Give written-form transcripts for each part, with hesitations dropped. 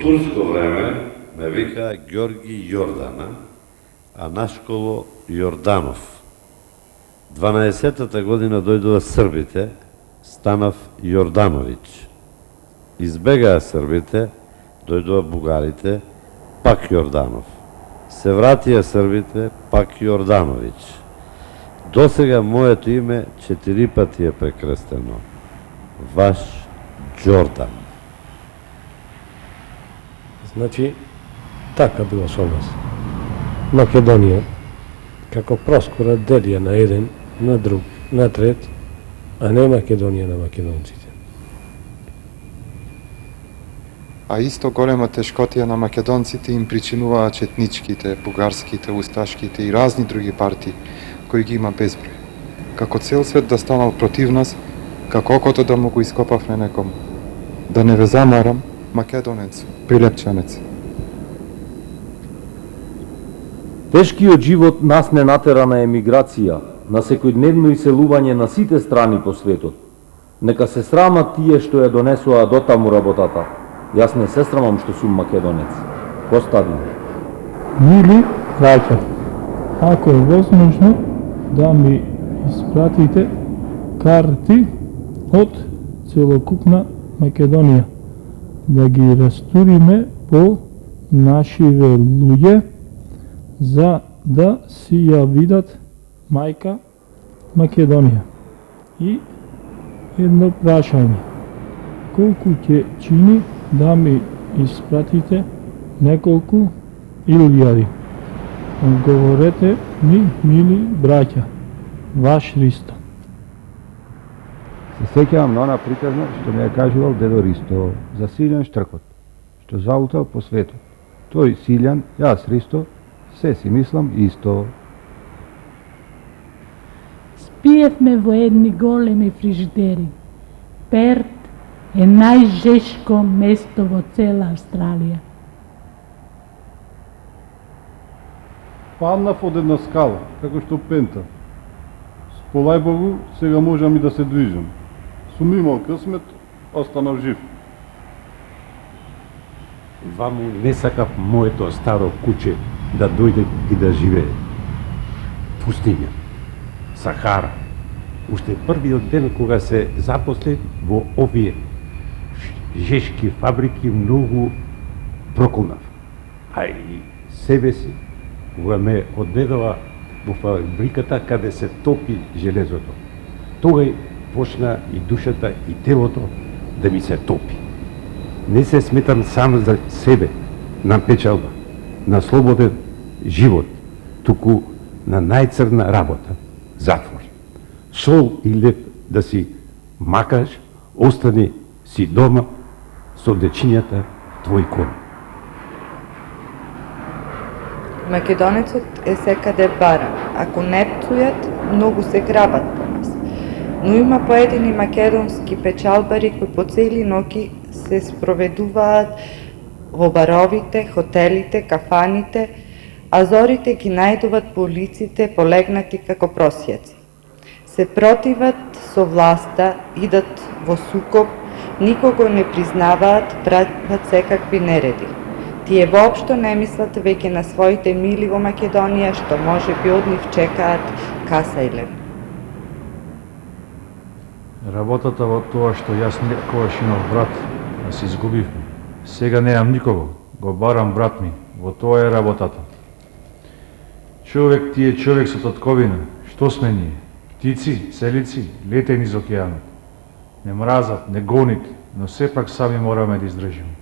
турско време ме вика Георги Јордана, а нашколо Јорданов. 12-та година дојдува србите, станав Јордановиќ. Избегаа србите, дојдува бугарите, пак Јорданов. Се вратија србите, пак Јордановиќ. Досега моето име 4 пати е прекрстено. Ваш Џордан. Значи, така било со нас. Македонија, како проскора дели ја на еден, на друг, на трет, а не Македонија на македонците. А исто голема тешкотија на македонците им причинуваа четничките, бугарските, усташките и разни други партии, кои ги има безброј. Како цел свет да станал против нас, како окото да му го ископавме некому. Да не ве замарам, македонец, прилепчанец. Тешкиот живот нас не натера на емиграција, на секојдневно иселување на сите страни по светот. Нека се срамат тие што ја донесоа дотаму работата. Јас не се срамам што сум македонец. Поставим. Мили браќа, ако е возможно да ми испратите карти од целокупна Македонија, да ги растуриме по нашиве луѓе, за да си ја видат мајка Македонија. И едно прашање. Колку ќе чини да ми испратите неколку илјади? Одговорете ми, мили браќа, ваш Ристо. Се сеќавам на она приказна што ми ја кажувал дедо Ристо за Силјан Штркот, што заутал по светот. Тој Силјан, јас Ристо, се си мислам исто. Спиевме во едни големи фрижидери. Перт е најжешко место во цела Австралија. Паднав од една скала, како што пента. Сполај Богу, сега можам и да се движам. Сум имал късмет, останав жив. Ваму не сакав моето старо куче да дојде и да живее. Пустиња, Сахара. Уште првиот ден кога се запосле во овие жешки фабрики многу прокунав. А и себе си, кога ме одведува во фабриката каде се топи железото. Тогај почна и душата и телото да ми се топи. Не се сметам сам за себе, на печалба, на слободен живот, туку на најцрна работа, затвор. Сол и леп да си макаш, остани си дома со дечињата твој кони. Македонецот е секаде баран. Ако не пцујат, многу се грабат по нас. Но има поедини македонски печалбари кои по цели ноќи се спроведуваат во баровите, хотелите, кафаните, а зорите ги најдуват по улиците полегнати како просјаци. Се противат со власта, идат во сукоп, никого не признаваат, прават секакви нереди. Тие воопшто не мислат веќе на своите мили во Македонија, што може би од нив чекаат касајлен. Работата во тоа што јас некогаш имав брат, да се изгубивме. Сега неам никого, го барам брат ми, во тоа е работата. Човек ти е човек со татковина, што сме ние? Птици, селици, лете низ океанот. Не мразат, не гонит, но сепак сами мораме да издржиме.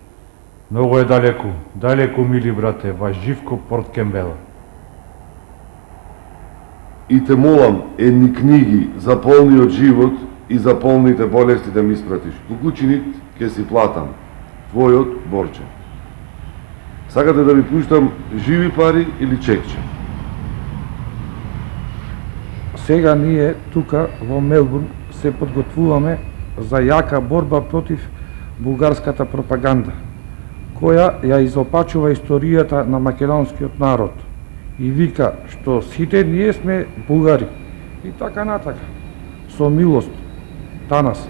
Многу е далеку, далеку, мили брате, ваш Живко Порткембела. И те молам едни книги за полниот живот и за полните болести да ми испратиш. Кукучинит ќе си платам. Твојот Борче. Сакате да ви пуштам живи пари или чекче? Сега ние тука во Мелбурн се подготвуваме за јака борба против бугарската пропаганда, која ја изопачува историјата на македонскиот народ и вика што сите ние сме бугари и така натака. Со милост, Танас.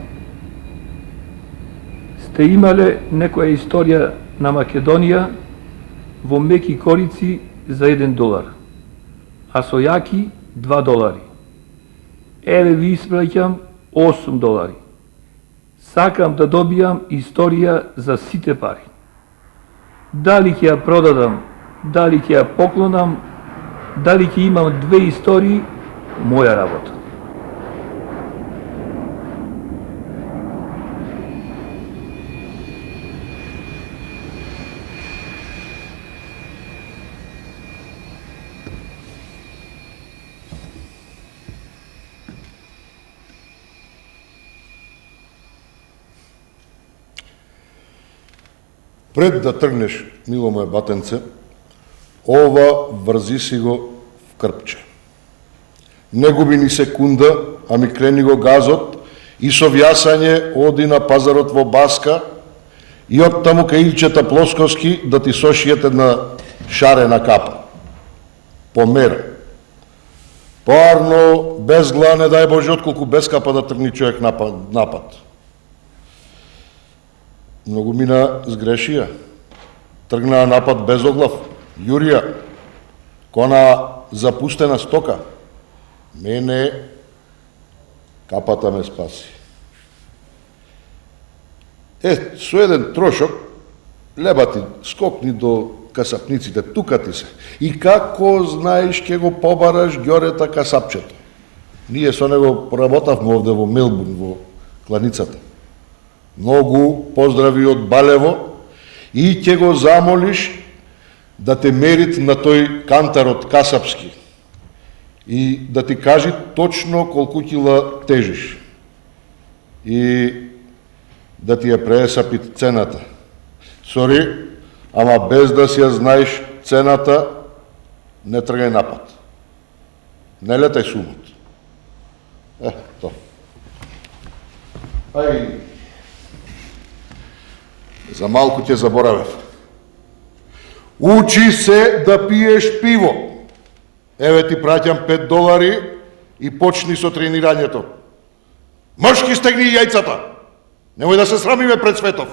Сте имале некоја историја на Македонија во меки корици за $1, а со јаки $2. Еве ви испраќам $8. Сакам да добијам историја за сите пари. Дали ќе ја продадам, дали ќе ја поклонам, дали ќе имам 2 истории, моја работа. Пред да тргнеш, мило моје батенце, ова врзи си го в крпче. Не губи ни секунда, а ми крени го газот и со вјасање оди на пазарот во Баска и од таму кај Илчета Плосковски да ти сошијат една шарена капа. Помера. Парно, без гла, не дај Боже, отколку без капа да тргни човек напад. Многу мина сгрешија. Тргнаа напад без оглав, јурија, кона запустена стока. Мене капата ме спаси. Со еден трошок, лебати скокни до касапниците, тука ти се. И како знаеш ке го побараш ѓорета касапчето. Ние со него поработавме овде во Мелбурн, во кланицата. Многу поздрави од Балево и ќе го замолиш да те мерит на тој кантарот касапски и да ти кажи точно колку кила тежиш и да ти ја пресапит цената. Сори, ама без да си ја знаеш цената, не тргај напад. Не летај сумот. То. Ај, за малку ќе заборавев. Учи се да пиеш пиво. Еве ти праќам $5 и почни со тренирањето. Мршки стегни јајцата. Немој да се срамиме пред светов.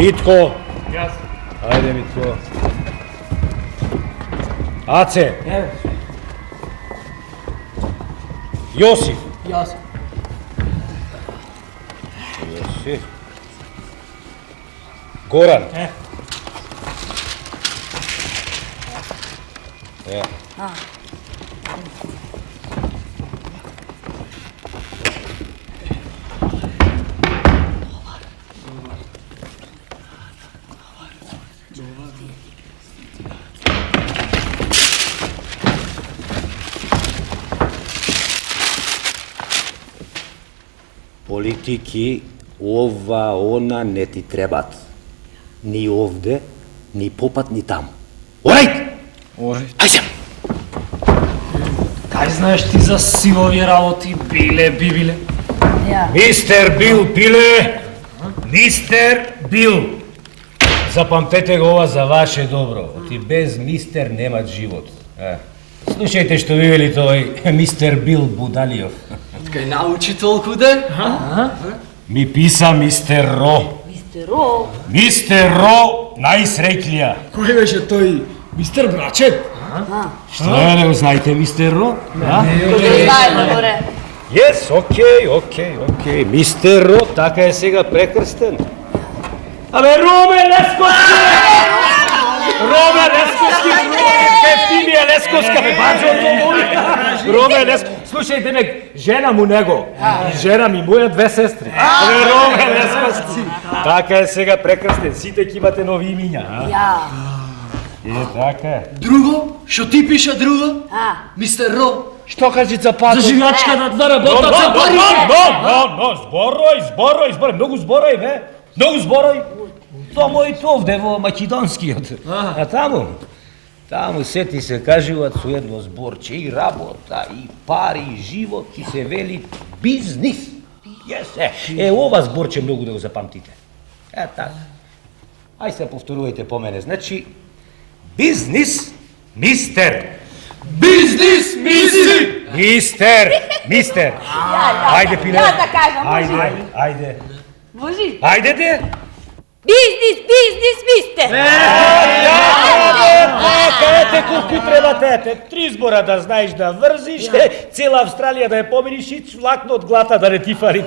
Митко! Јас. Ајде, Митко. Аце! Јосиф! Јас. Јосиф. Горан! Политики, ова, она не ти требат. Ни овде, ни попат, ни таму. Орайт! Ајде! Кај знаеш ти за силови работи, биле, бибиле? Мистер Бил Пиле! Мистер Бил! Запамтете го ова за ваше добро. Ти без мистер немат живот. Слушајте што ви вели тој мистер Бил Будалиов. Кај научи толку да? Ми писа мистер Ро. Мистер Ро? Мистер Ро најсреќлија. Кој беше тој? Мистер Брачет? Што е, не го знаете мистер Ро? Знаеме, горе. Јес, окей. Мистер Ро, така е сега прекрстен. Абе, Роме Лесковски! Роме Лесковски, Евтимија Лесковска, бе, баđото мој! Роме Лесковски, слушај, демек, жена му него, и жена ми, моја две сестри. Абе, Роме Лесковски! Така е сега прекрстен, сите ќе имате нови имиња. Ја. Така е. Друго? Што ти пиша друго? Мистер Ро. Што кажи за патот? За живачката да работат за парите. Зборој, многу зборој, бе. Многу зборој. Тоа мојот овде во македонскиот. А таму сети се кажуваат со едно зборче и работа, и пари, и живот, и се вели бизнис. Ова зборче многу да го запамтите. Така. Ај се повторувајте по мене. Значи, бизнис, мистер. Бизнис, мистер. Мистер. Ајде, пиле. Јас да кажам, може. Ајде. Може? Ајде те. Бизнис, мистер. Ете колку треба тете. 3 збора да знаеш да врзиш, цела Австралија да ја поминиш и влакно од глата да не ти фари.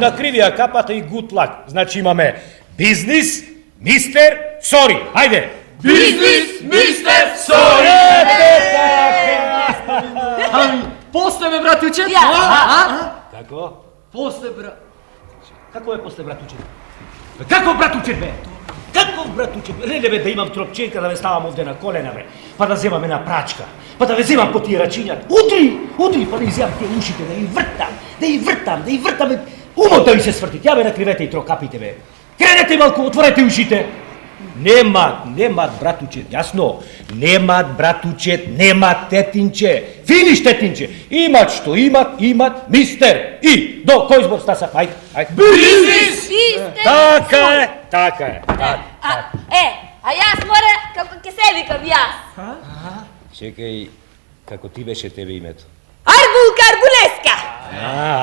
На кривија капата и good luck. Значи имаме бизнис, мистер, сори. Ајде. Бизнис, мистер, сори. Ами, после ме, братуче. Како? После, брат. Како е после братуче? Како братуче бе? Каков братуче? Леле бе да имам тропченка да ве ставам овде на колена бе. Па да земам една прачка. Па да ве земам по тие рачиња. Удри, па да изјам тие ушите, да и вртам. Умот да ви се сврти. Ја бе накривете и трокапите бе. Кренете малку, отворете ушите. Немат братуче, јасно? Немат братуче, немат тетинче. Финиш тетинче. Имат што имат мистер. И до кој збор стаса? Ајде. Бизнис! Така е. А јас мора како ке се викам јас. Чекај, како ти беше тебе името? Арбулка Арбулеска.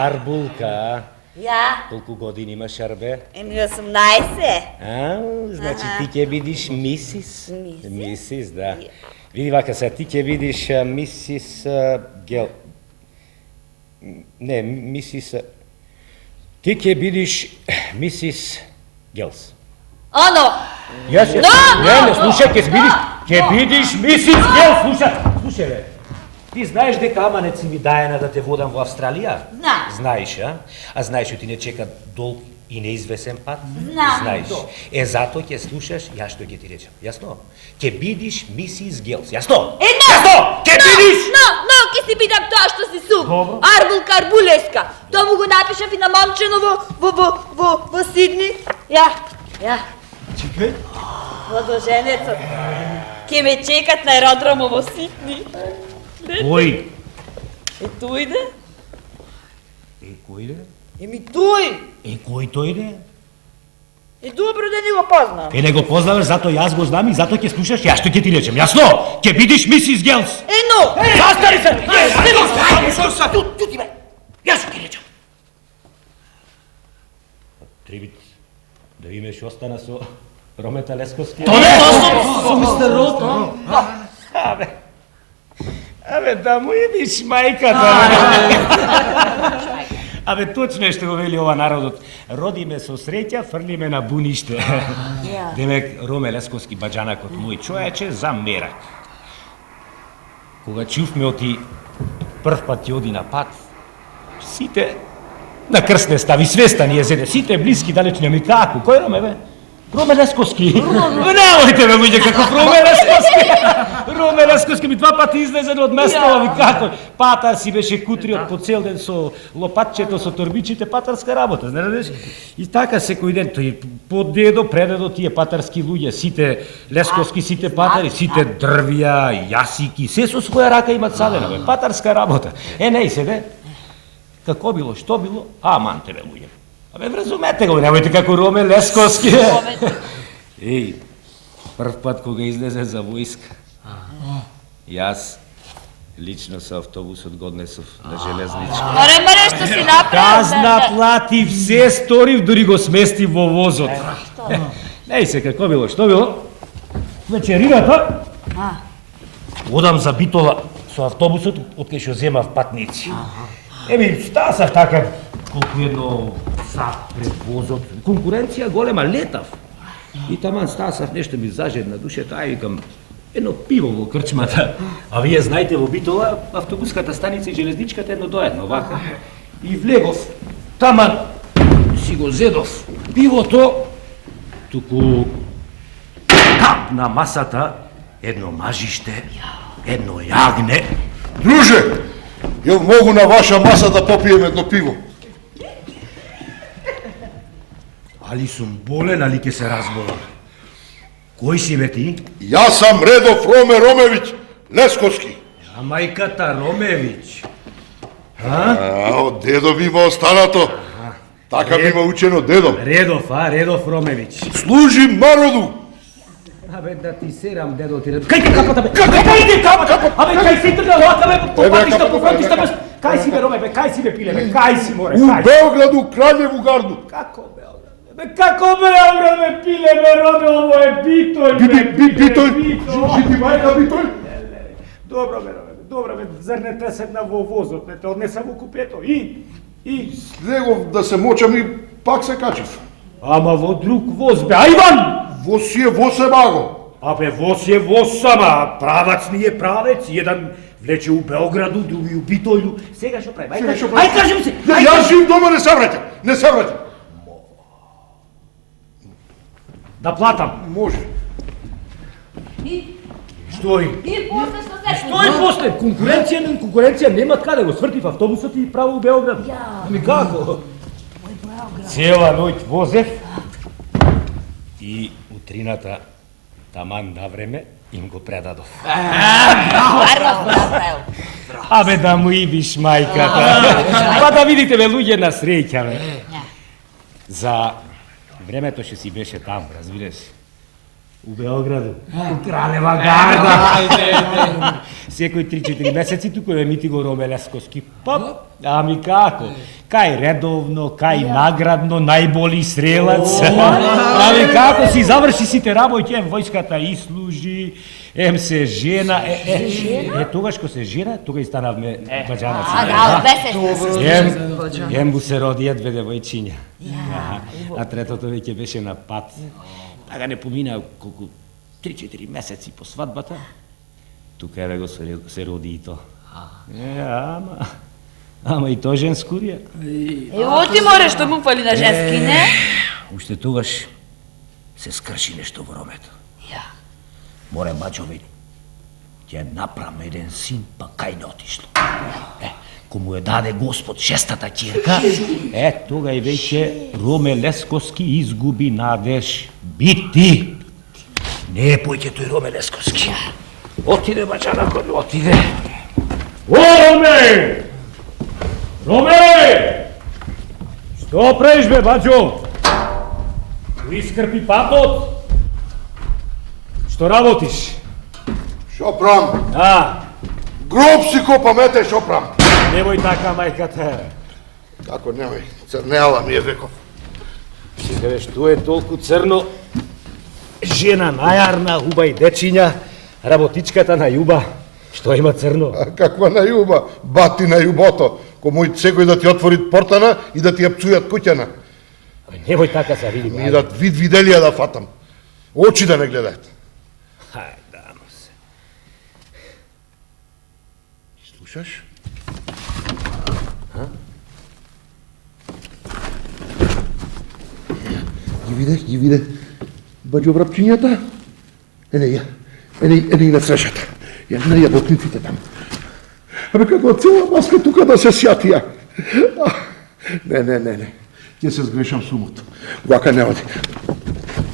Арбулка. Ја. Колку години имаш, Арбе? 18. Значи ти ќе бидиш мисис? Мисис, да. Види вака сега, ти ќе бидиш мисис Гел... Не, мисис... Ти ќе бидиш мисис Гелс. Оно. Јас... Не, слушај, ќе бидиш мисис Гелс, слушај, бе. Ти знаеш дека аманет си ми даена да те водам во Австралија? Знаеш, а? А знаеш што ти не чека долг и неизвесен пат? Знаеш. Затоа ќе слушаш ја што ќе ти речам. Јасно? Ќе бидиш мисис Гелс. Јасно? Јасно? Ќе бидиш! Но, ќе си бидам тоа што си сум. Арбулка Арбулеска. Тоа му го напишав и на мамчено во Сидни. Ја. Чекај. Водоженецот. Ќе ме чекат на аеродромот во Сидни. Кој? Тој де? Кој де? Тој. Кој тој де? Добро да не го познам. Не го познаваш, затоа јас го знам и затоа ќе слушаш ја што ќе ти речем. Јасно? Ќе бидиш мисис Гелс. Но! Застари се! Чути ме! Јас ќе речем. Требит да имеш остана со Ромета Лесковски. Со мистер Рот. Абе, да му идиш мајката. Абе, точно е што го вели ова народот. Родиме со среќа, фрлиме на буниште. Демек, Роме Лесковски, баџанакот мој човече, за мерак. Кога чувме оти прв пат ќе оди на пат, сите на крст не стави, свеста ни е зеде, сите блиски, далечни, ами како? Кој Роме, бе? Роме Лесковски. Немојте ме луѓе каков Роме Лесковски. Роме Лесковски ми 2 пати излезен од местото, ви како? Патар си беше кутриот по цел ден со лопатчето, со торбичите, патарска работа, знаеш? И така секој ден тој под дедо, предедо тие патарски луѓе, сите Лесковски, сите патари, сите дрвја, јасики, се со своја рака имат садено, бе, патарска работа. Не се бе. Како било, што било? Аман тебе луѓе. Абе, вразумете го, немојте како Роме Лесковски. Прв пат кога излезе за војска, јас лично со автобусот го однесов на железничка. Море, што си направил? Казна платив, се сторив, дури го сместив во возот. Се, како било, што било? Вечерината, одам за Битола со автобусот, од кај што земав патници. Стасав така, колку едно сат пред возот. Конкуренција голема, летав. И таман стасав, нешто ми зажедна душата, ај викам, едно пиво во крчмата. А вие знаете, во Битола, автобуската станица и железничката едно до едно, вака. И влегов, таман си го зедов пивото, туку кап на масата, едно мажиште, едно јагне. Друже, јел могу на ваша маса да попием едно пиво? Али сум болен, али ке се разболам. Кој си бе ти? Јас сам Редов Роме Ромевиќ, Лесковски. А мајката Ромевиќ. Од дедо ми има останато. Така ми има учено дедо. Редов, Редов Ромевиќ. Служим народу. Абе, да ти серам, дедо ти... Кај ти капата, бе? Кај ти капата? Абе, кај си тргна лака, бе, по патишта, по фронтишта, бе? Кај си, бе, Роме, бе, кај си, бе, пиле, бе, кај си, море, У Београду, Краљеву гарду. Како Београд? Бе, како Београд, бе, пиле, бе, Роме, ово е Битој, бе, Битој? Жити мајка Битој? Добро, бе, Роме, добро, бе, зар не те седна во возот, не те однеса во купето, и... Слегов да се мочам и пак се качив. Ама во друг воз, бе, а Иван! Воз си е воз е маго. Абе, воз е воз, ама правац ни е правец, еден влече у Белграду, други у Битојлу. Сега што прави? Ај кажи ми се! Јас жив дома, не се враќам, не се враќам. Да платам. Може. Што е? И после што се... Што е после? Конкуренција нема каде, го сврти в автобусот и право у Белград. Ами како? Цела ноќ возев и утрината таман на време им го предадов. Абе да му ибиш мајката. Па да видите бе луѓе на среќа бе. За времето што си беше там, разбираш. У Белграду. У Кралева гарда. Секој 3-4 месеци туку емити го Роме Лесковски. Па, ами како? Кај редовно, кај наградно, најболи стрелац. Ами како си заврши сите работи, војската и служи, се жена, тогаш ко се жена, тога и станавме баџанаци. Му се родија две девојчиња. А третото веќе беше на пат. Така не помина колку 3-4 месеци по свадбата, тука еве го се роди и то. Ама и то женскурија. Ево ти море што му фали на женски, не? Уште тогаш се скрши нешто во Ромето. Море баџове, ќе направам еден син, па кај не отишло. Кому ја даде Господ шестата ќерка, тога и веќе Роме Лесковски изгуби надеж бити. Не е појќе тој Роме Лесковски. Отиде баџанакот, отиде. О, Роме! Роме! Што правиш бе, баџо? Искрпи патот? Што работиш? Шо прам? Гроб си копам, шо прам? Немој така, мајката. Како немој, црнела ми е веков. Сега бе, што е толку црно? Жена најарна, уба и дечиња, работичката на Јуба. Што има црно? Каква на Јуба? Бати на Јубото. Кој секој да ти отвори портана и да ти ја пцујат куќана. Немој така се види. Ми да виделија да фатам. Очи да не гледаат. Хајде, амо се. Слушаш? Ги виде, баџо врапчињата. Ене и на срешата. На јаботниците там. Абе како цела маска тука да се сјатија. Не. Ќе се сгрешам сумото. Вака не оди.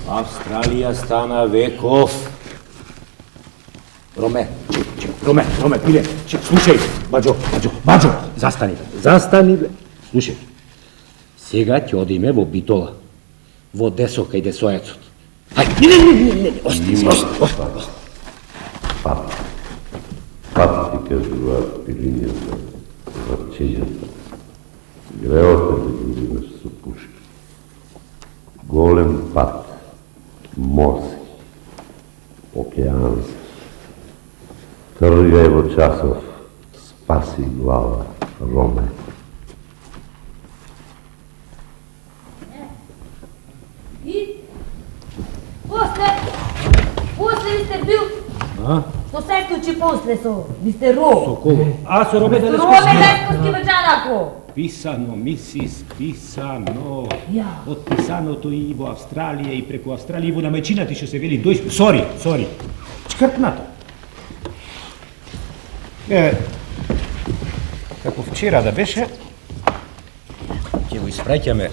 Австралија стана веков. Роме, пиле, слушај, баџо, застани, бе. Слушај, сега ќе одиме во Битола, во Десо кај Десојецот. Не, ости. Пат ти кажуваат пилињата, врчињата. Греото да ги имаш со пушки. Голем пат, морски, океански. Тргај во часов, спаси глава, Роме. Што се случи после мистер Ро? Со кого? Со Ромета Лесковски. Роме Лесковски беđanaко. Писано, мисис, писано. Ја. Од писаното и во Австралија и преку Австралија и во намечината што се вели дојш... Сори. Чкртнато. Како вчера да беше, ќе го испраќаме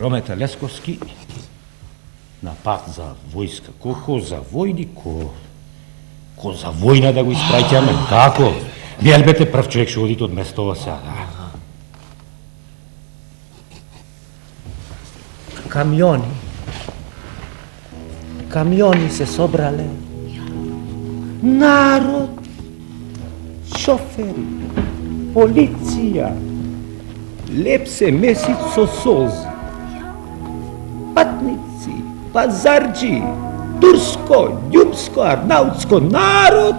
Ромета Лесковски на пат за војска. Ко за војник, ко за војна да го испраќаме. Како? Вие бете прв човек што одите од местова сега. Камиони се собрале. Народ, шофери, полиција, леп се месец со солзи. Патници, пазарджи, турско, љубско, арнаутско, народ.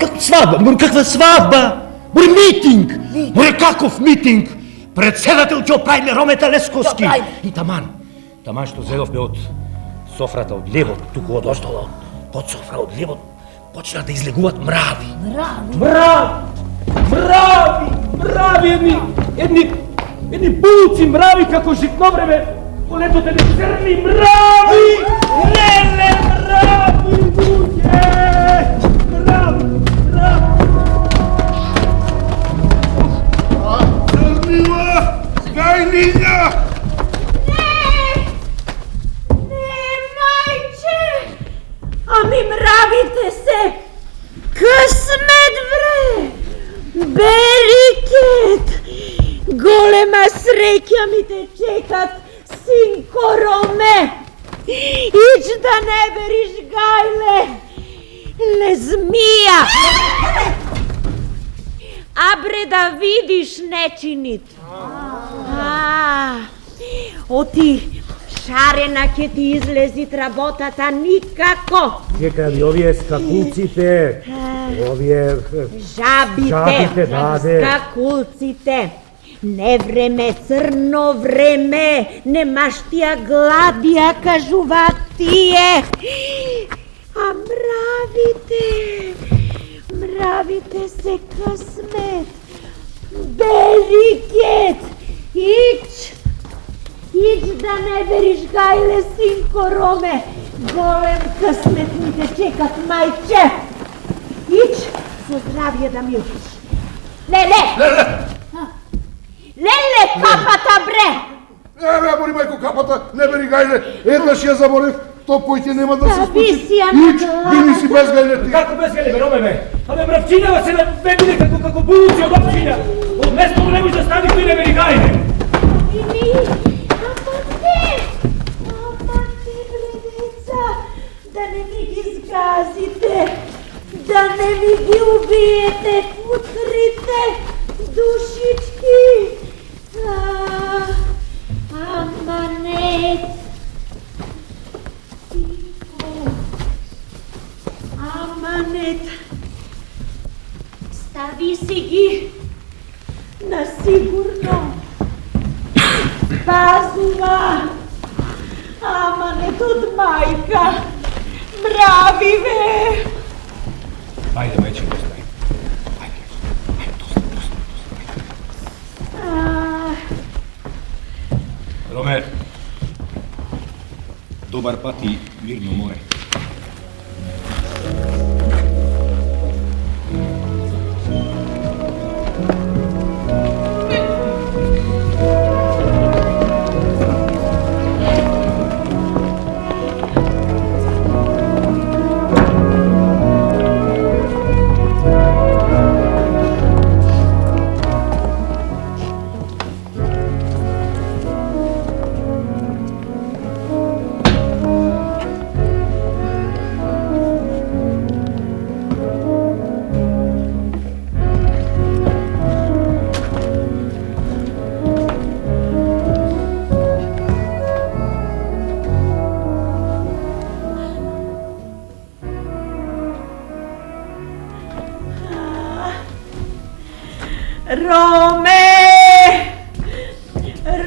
Каква свадба? Море митинг! Море каков митинг? Председател ќе оправиме Ромета Лесковски. И таман што зедовме од софрата од лево, туку од оштолот, под софра од лево, почна да излегуваат мрави. Мрави, едни булци мрави како житно време, колетото не црни мрави! Леле, мрави, луѓе! Мрави! Црнила, гајниња! Ами мравите се! Късмет, бре! Берикет! Голема среќа ми те чекат, синко Роме! Ич да не бериш гајле! Лезмија! Абре да видиш нечинит! Оти шарена ќе ти излезит работата никако. Чекай, овие скакулците, овие... Жабите, скакулците. Не време, црно време, немаштија гладија, кажуваат тие. А мравите се късмет. Берикет, Ич да не бериш гајле, синко Роме. Голем късмет ми те чекат, мајче. Ич, со здравје да ми отиш. Леле, капата, бре! Не бори мајко капата, не бери гајле. Еднаш ја заборев, то појќе нема да се случи. Зависија на Ич, били си без гајле ти. Како без гајле, бе, Роме, бе? Абе, мравчинава се набегне како булуци од опчиња. Од местото не може да стави кој не бери гајле. Ама ти, бре, деца, да не ми ги згазите, да не ми ги убиете путрите, душички. Аманет. Аманет. Стави си ги на сигурно. Пазува. Аманет од мајка. Мрави, бе. Ајде, мајче, достај. Роме, добар пат и мирно море.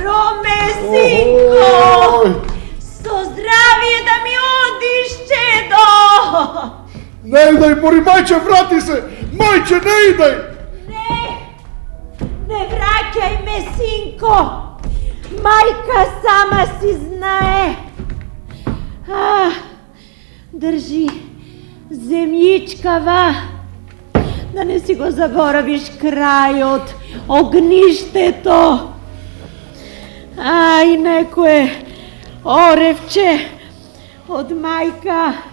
Роме, синко! Со здравје да ми Не идај, мори, мајче, врати се! Мајче, не идај! Не враќај ме, синко! Мајка сама си знае. Држи, земјичкава, да не си го заборавиш крајот, огништето. И некое оревче од мајка.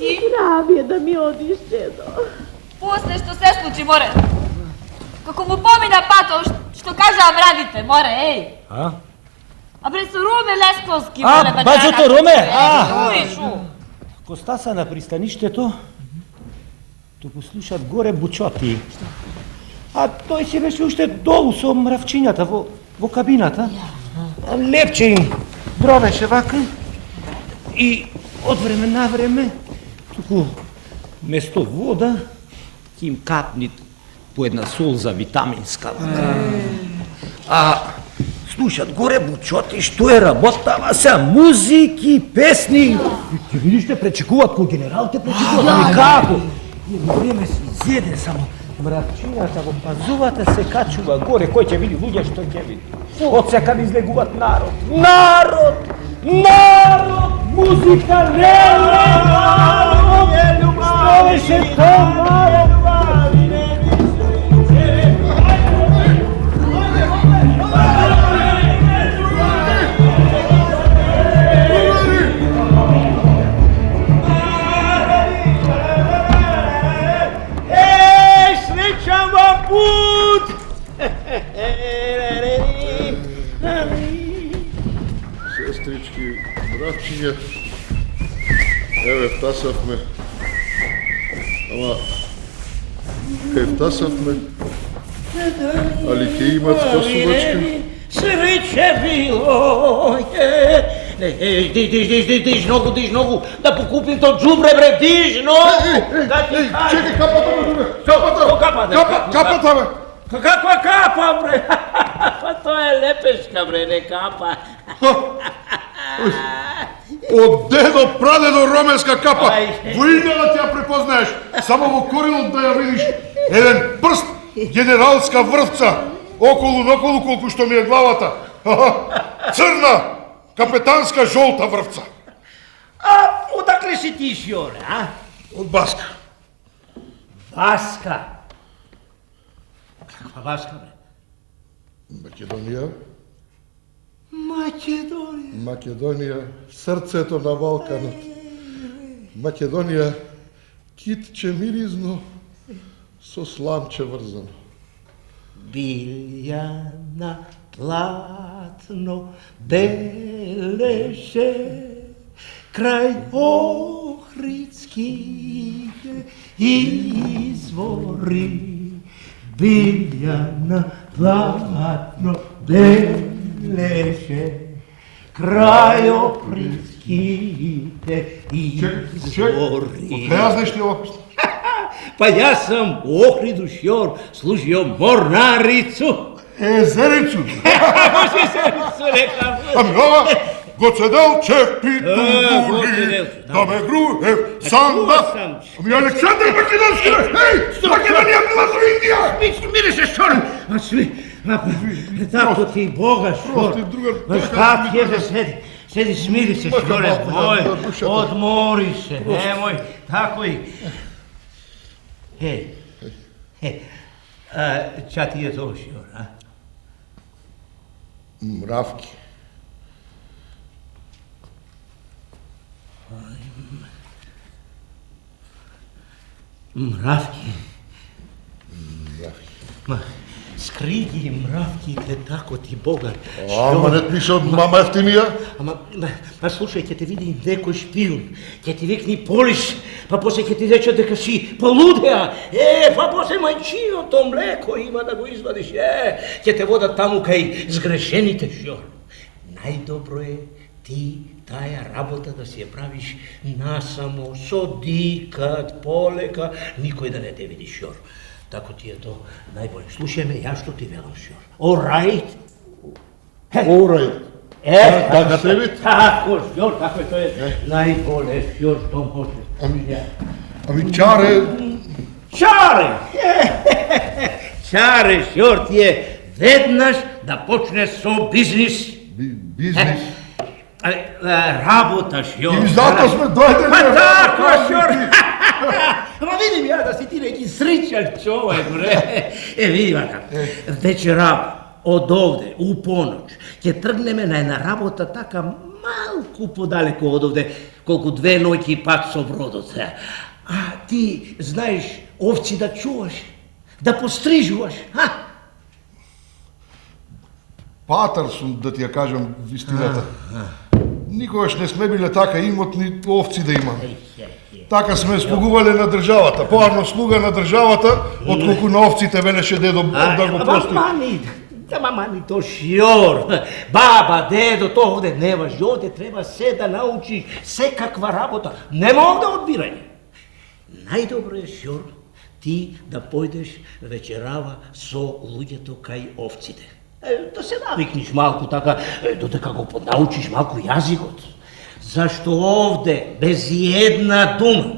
Здравје да ми одиш, дедо. После што се случи, море. Како му помина пато, што кажа мравите, море, еј. Бре, со Руме Лесковски, море, бе. Бајчето Руме? Чуишу. Ко стаса на пристаништето, туку слушат горе бучоти. Тој си беше уште долу со мравчињата во кабината. Лепче им дровеше вака и од време на време, туку место вода, ќе им капнит по една солза витаминска. Слушат горе бучоти, што е работава се, музики, песни. Ќе видиш, те пречекуваат, кој генерал те пречекуваат, ами како? Едно време си изеде само. Мравчињата во пазувата се качува горе, кој ќе види луѓе што ќе види. Од секаде излегуваат народ. Народ! Народ! Музика не е народ! Што беше то народ? Пут! Сестрички, братчиња, еве втасавме. Ама, кај втасавме, али ќе имат спасувачка? Среќа било Диж ногу, да покупим то џубре, бре, диж ногу! Чекай, капата ме, бре! Капата ме! Каква капа, бре? Тоа е лепешка, бре, не капа. Од дедо, прадедо роменска капа! Во имена ти ја препознаеш, само во корилот да ја видиш еден прст, генералска врвца, околу колку што ми е главата. Црна, капетанска жолта врвца. Одакле си ти, Шјоре, а? Од Баска. Баска? Каква Баска, бе? Македонија. Македонија? Македонија, срцето на Балканот. Македонија, китче миризно, со сламче врзано. Билјана платно белеше крај Охридските извори. Билјана платно белеше крај Охридските извори. Од каја знаеш ти ова? Па јас сам у Охриду, Шјор, служио морнарицу. Езерицу? Може Езерицу, рекам. Ами ова, Гоцеделчев питули, да ме груев, санда. Ами Александр Македонски, ей, Македонија била со Индија. Смири се, Шор. Тако ти Бога, Шор. Šta ti je da sedi, smiri se, Šore, odmori se, nemoj, tako i. Ča ti je to, Šor, a? Mravki. Mravki? Ma, скриги мравките, тако ти Бога. Ама не пише од мама ефтинија? Ама слушај, ќе те види некој шпион, ќе ти викни полиш, па после ќе ти рече дека си полудеа, па после мајчиното млеко има да го извадиш, ќе те водат таму кај сгрешените, Шјор. Најдобро е ти тая работа да си ја правиш насамо, со дикат, полека, никој да не те види, Шјор. Тако ти е то најболje. Слушај ме, ја што ти велам, Шјор. All right? All right. Така те вид? Тако, Шјор, тако е, тоа е најболе, Шјор, што може. Ами чаре... Чаре! Чаре, Шјор, ти е веднаш да почнеш со бизнис. Бизнис? Работа, Шјор. И зато сме дојдени. Па тако, Шјор. Ама видим ја да си ти неки сричан човек, бре. Види вака, вечерава, од овде, у поноќ, ќе тргнеме на една работа така малку подалеку од овде, колку 2 ноќи пат со бродот. А ти знаеш овци да чуваш, да пострижуваш, ха? Патар сум, да ти ја кажам вистината. Никогаш не сме биле така имотни овци да имаме. Така сме слугувале на државата. Поарно слуга на државата, отколку на овците велеше дедо да го прости. Мани, то Шјор, баба, дедо, то овде не важи, овде треба се да научиш, секаква работа. Нема овде одбирање. Најдобро е, Шјор, ти да појдеш вечерава со луѓето кај овците. Да се навикниш малку така, додека го поднаучиш малку јазикот. Зашто овде, без една дума,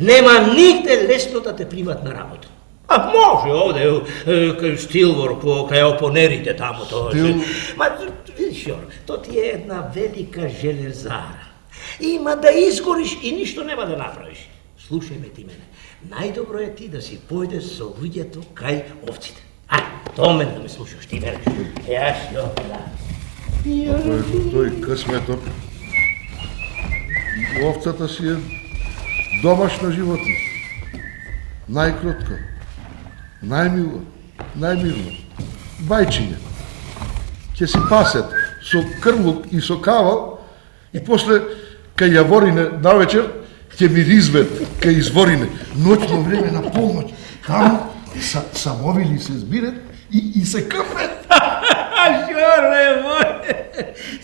нема нигде лесно да те примат на работа. А може овде, кај Стилвор, кај опонерите тамо тоа. Ма, видиш, Шјор, то ти е една велика железара. Има да изгориш и ништо нема да направиш. Слушај ме ти мене, најдобро е ти да си појдеш со луѓето кај овците. Тоа мене да ме слушаш, ти мене. Јас, Шјор, да. Ако е тој късметот, овцата си е домашно животно. Најкротко, најмило, најмирно. Бајчиње. Ќе си пасет со крвлук и со кавал и после кај јаворине навечер ќе миризвет кај изворине. Ноќно време на полноќ. Таму самовили се збират и се къпет. Шјоре мој!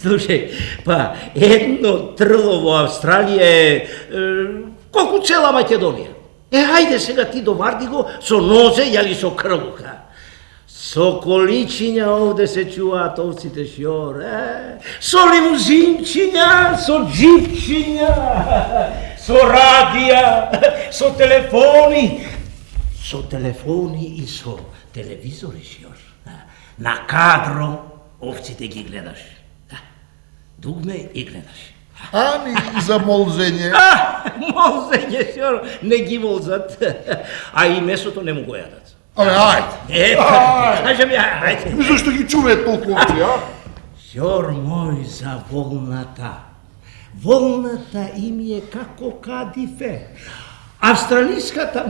Слушај, па едно трло во Австралија е колку цела Македонија. Хајде сега ти доварди го со нозе јали со крвука. Со количиња овде се чуваат овците, Шјор. Со лимузинчиња, со джипчиња, со радија, со телефони. Со телефони и со телевизори, Шјор. На кадро овците ги гледаш. Дугме и гледаш. Ани за молзење. Молзење, Шјор, не ги молзат. А и месото не му го јадат. Ајде. Кажам ја, ајде. Зашто ги чуваат толку овци, а? Шјор мој, за волната. Волната им е како кадифе. Австралиската,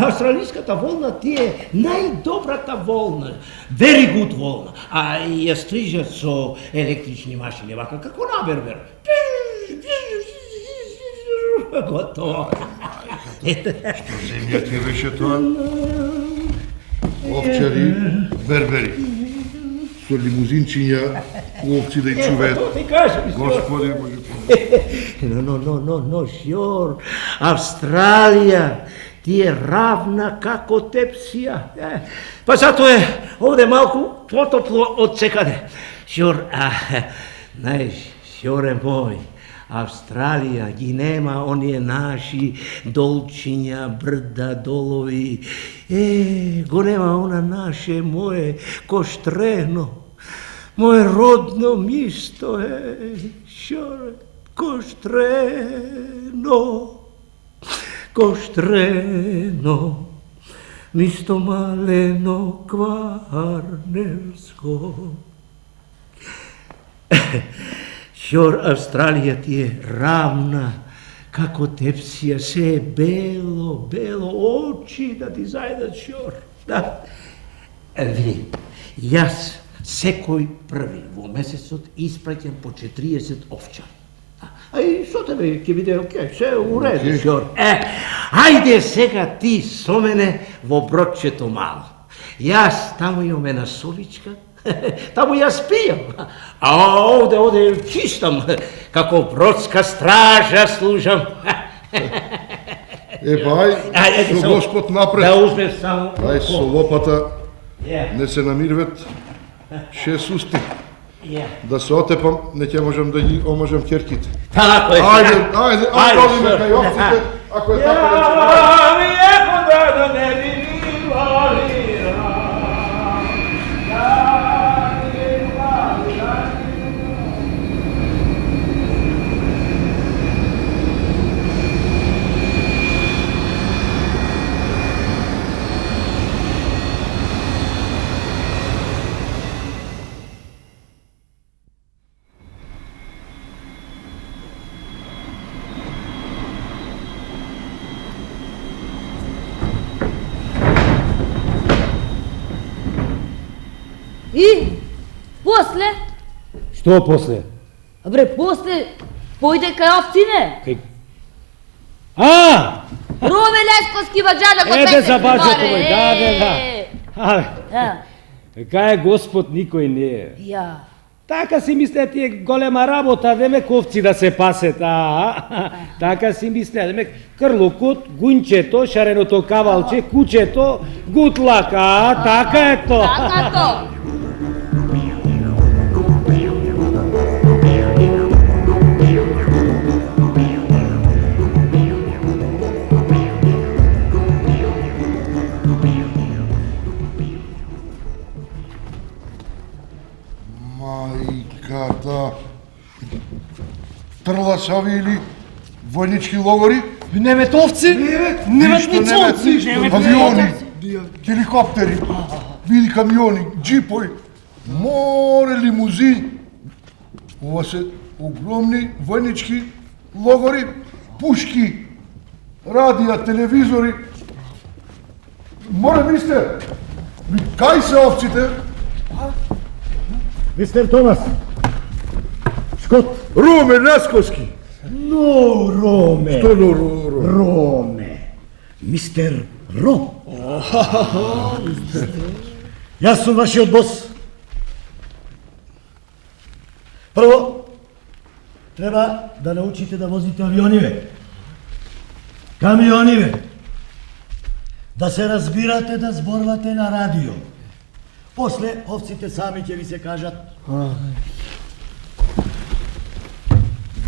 австралиската волна ти е најдобрата волна. Very good волна. А ја стрижат со електрични машини, вака како на бербер. Готово. Што земја ти беше тоа? Овчари, бербери. Со лимузинчиња, овци да и чуваат. Господи Боже. Но, Шјор, Австралија ти е равна како тепсија. Па зато е овде малку потопло од секаде. Шјор, знаеш, Шјоре мој, Австралија ги нема оние наши долчиња, брда, долови. Го нема она наше, мое Коштрено, мое родно мисто, Шјоре, Коштрено, мисто малено кварнерско. Шјор, Австралија ти е равна како тепсија, се е бело, очи да ти зајдат, Шјор. Да. Види, јас секој први во месецот испраќам по 40 овчари. А и со тебе ќе биде окей, се уреду, Шјор. Ајде сега ти со мене во бродчето мало. Јас таму имам една соличка, таму јас пијам, а овде чистам, како бродска стража служам. Ај, со Господ напред. Да узмеш само. Ај, со лопата не се намирвет 6 усти. Да се отепам, не ќе можам да ги омажам керките. Така е. Ајде, одиме кај овците, ако е така да И после? Што после? Абре, после појде кај овцине. Кај... А! Руме Лесковски баджана кod Еде за месец баđето море. мој, да. Кај Господ никој не е. Ја. Така си мисле тие голема работа, демек овци да се пасет, така си мисле, демек крлукот, гунчето, шареното кавалче, кучето, гутлака, така е то. Така то. Мајката. Трла се ови или војнички логори? Немет овци? Немет Ништо овци. Авиони, хеликоптери, види камиони, джипови, море лимузини. Ова се огромни војнички логори, пушки, радија, телевизори. Море, мистер, кај се овците? Мистер Томас, Скот. Руме Лесковски. Но, Роме. Што но, Роме. Мистер Ро. Јас сум вашиот бос. Прво, треба да научите да возите авиониве, камиониве, да се разбирате да зборвате на радио. После, овците сами ќе ви се кажат.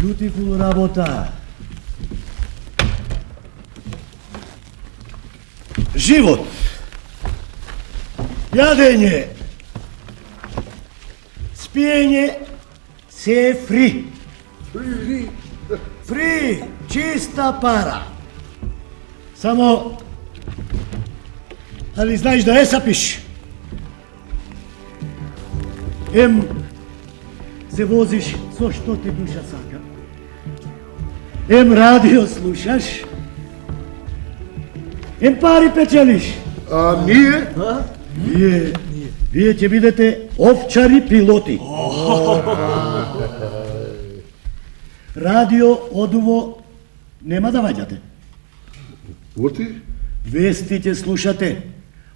Beautiful работа. Живот. Јадење. Спиење се е фри. Фри. Чиста пара. Само, али знаеш да есапиш? Се возиш со што те душа сака. Радио слушаш. Пари печелиш. А ние? Вие ќе бидете овчари пилоти. Радио одуво нема да ваѓате. Оти? Вести ќе слушате.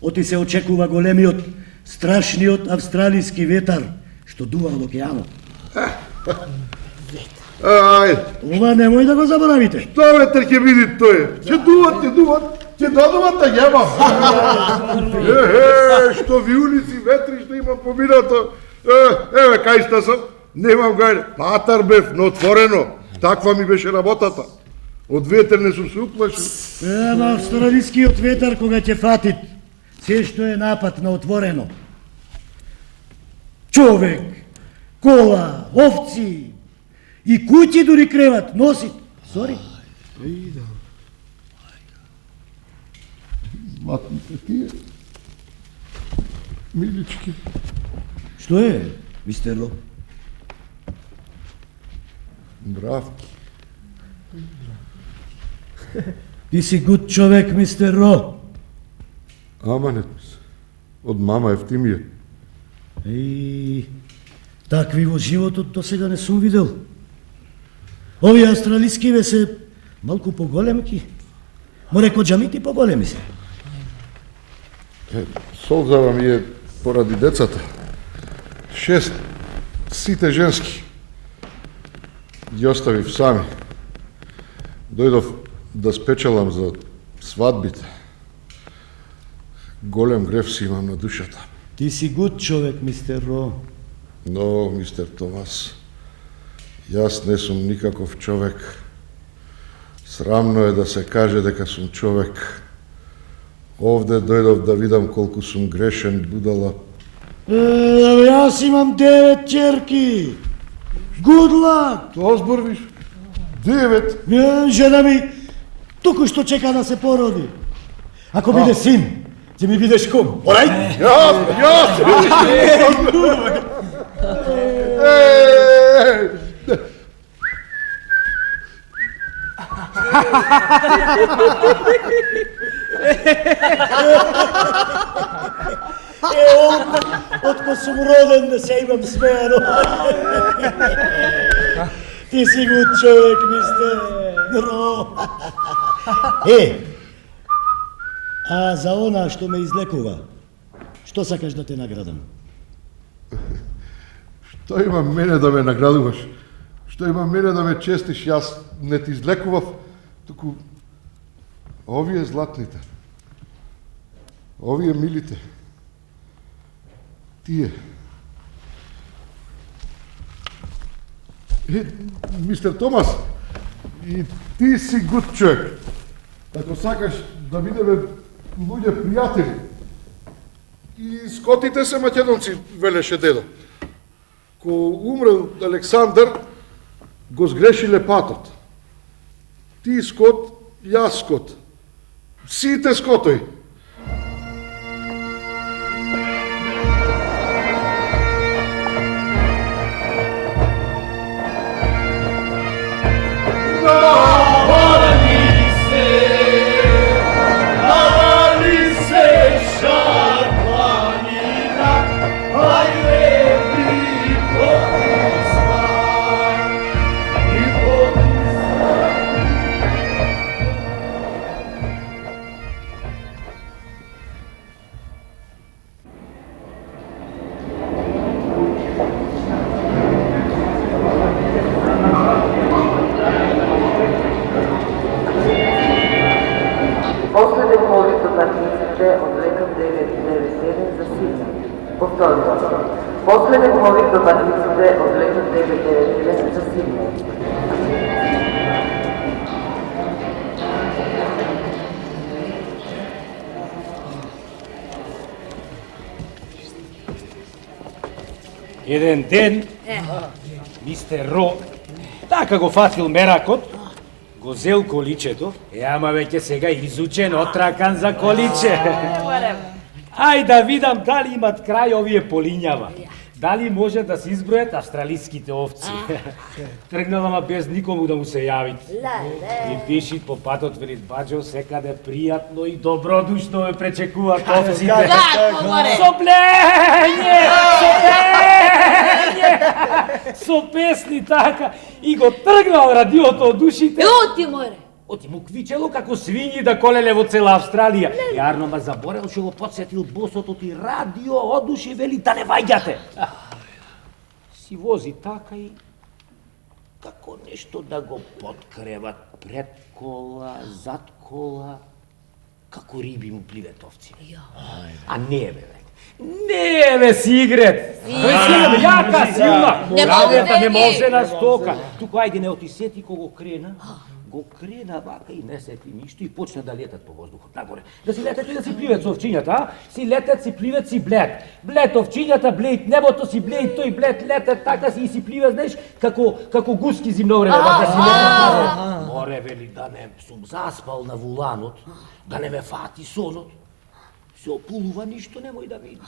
Оти се очекува големиот, страшниот австралиски ветар, што дува од океанот. Ајде. Ова немој да го заборавите. Што ветер ќе биде тој? Ќе дуват, ќе дадуват да јема. Што виулици, ветри што имам поминато. Еве, кај ста сам, немам гајле. Патар бев, но отворено. Таква ми беше работата. Од ветер не сум се уплашил. Ама австралискиот ветар кога ќе фати, се што е напад на отворено. Човек, кола, овци и куќи дури креват носит. Сори. Матните тие. Милички. Што е, мистер Ро? Бравки. Ти си гуд човек, мистер Ро. Ама не, од мама Евтимија. Такви во животот до сега не сум видел. Овие австралискиве се малку поголемки. Море коджамити поголеми се. Солзава ми е поради децата. 6, сите женски. Ги оставив сами. Дојдов да спечелам за свадбите. Голем грев си имам на душата. Ти си гуд човек, мистер Ро. Но, мистер Томас, јас не сум никаков човек. Срамно е да се каже дека сум човек. Овде дојдов да видам колку сум грешен, будала. Јас имам 9 ќерки. Good luck! Тоа зборвиш? 9? Жена ми туку што чека да се породи. Ако биде син, ќе ми бидеш кум.Орај? Јас! Отко сум роден да се имам смеано. Ти си гуд човек, мистер Ро. А за она што ме излекува, што сакаш да те наградам? Што има мене да ме наградуваш? Што има мене да ме честиш? Јас не ти излекував, туку овие златните, овие милите, тие. Мистер Томас, и ти си гуд човек. Ако сакаш да бидеме луѓе пријатели. И скотите се македонци, велеше дедо. Ко умрел Александар, го сгрешиле патот. Ти скот, јас скот. Сите скотои. Последен повик до патниците од летот 997 за Сиднеј. Еден ден, мистер Ро, така го фатил меракот, го зел количето, ама веќе сега изучен, отракан за количе. Ај да видам дали имат крај овие полињава. Дали може да се избројат австралиските овци. Тргнал ама без никому да му се јавите. И пишит по патот, велит баџо, секаде пријатно и добродушно ме пречекуваат овците. Со плење! Со пење! Со песни така. И го тргнал радиото од ушите. Оти море! Оти му квичело како свињи да колеле во цела Австралија. Јарно ма заборел што го подсетил босот и радио одуши вели да не ваѓате. Си вози така и како нешто да го подкреват пред кола, зад кола, како риби му пливет овци. А не бе. Не бе, Сигрет! Силна, јака, силна! Радијата не може на стока. Туку ајде не отисети кога крена. Го крена вака и не сети ништо и почна да летат по воздухот нагоре. Да си летат и да си пливет со овчињата, а? Си летат, си пливет, си блед. Блед овчињата, блед небото, си блед, тој блед летат така си и си пливет, знаеш, како гуски зимно време, да си летат. Море, вели, да не сум заспал на вуланот, да не ме фати сонот. Се опулува, ништо немој да види.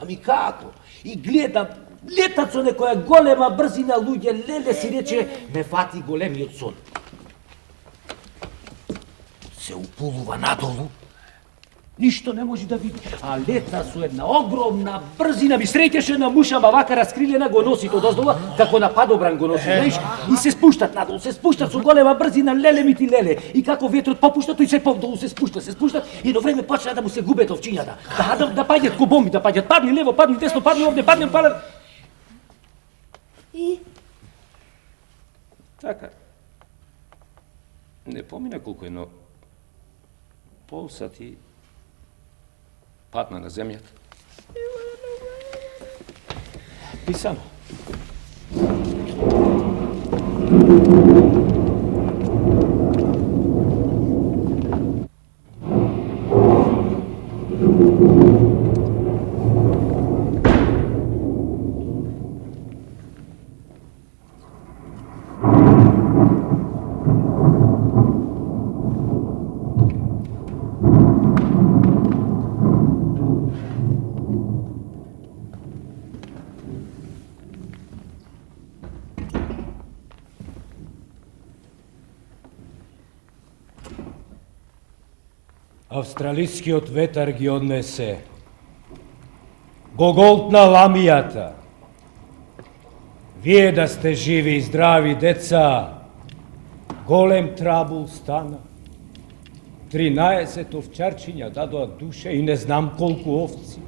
Ами како? И гледам, летат со некоја голема брзина луѓе, леле си рече, ме фати големиот сон. Се упулува надолу, ништо не може да види, а лета со една огромна брзина, ми среќаше на муша, ма вака раскрилена го носи од оздола, како на падобран го носи, знаеш, и се спуштат надолу, се спуштат со голема брзина, леле ми ти леле, и како ветрот попушта, тој се подолу се спуштат, и едно време почна да му се губет овчињата, да паѓат ко бомби, да паѓат, падни лево, падни десно, падни овде, падни палер. И? Така, не помина колку едно пол сати падна на земјата. Писано. Австралискиот ветар ги однесе. Го голтна ламијата. Вие да сте живи и здрави, деца, голем трабул стана. 13 овчарчиња дадоа душе и не знам колку овци.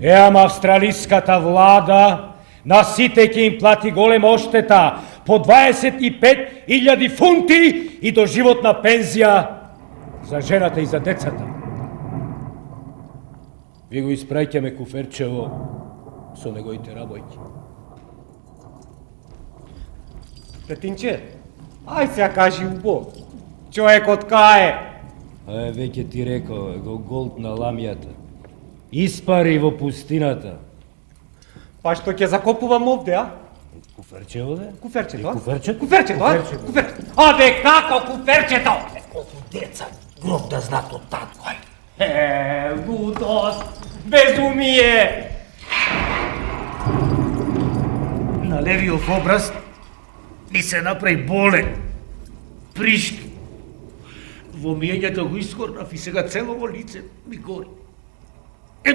Ама австралиската влада на сите ќе им плати голема оштета по 25.000 фунти и доживотна пензија за жената и за децата. Ви го испраќаме куферчево со неговите работи. Татинче, ај сега кажи убо, човекот кај е? Веќе ти рекол, го голтна ламијата. Испари во пустината. Па што ќе закопувам овде, а? Куферчево де? Куферчето, а? Куферчето? Куферчето, а? Куферчето. Абе, како куферчето? Колку деца, гроб да знат од татко. Лудост, безумие. На левиот образ ми се направи болен. Пришки. Во мијањето го искорнав и сега целово лице ми гори.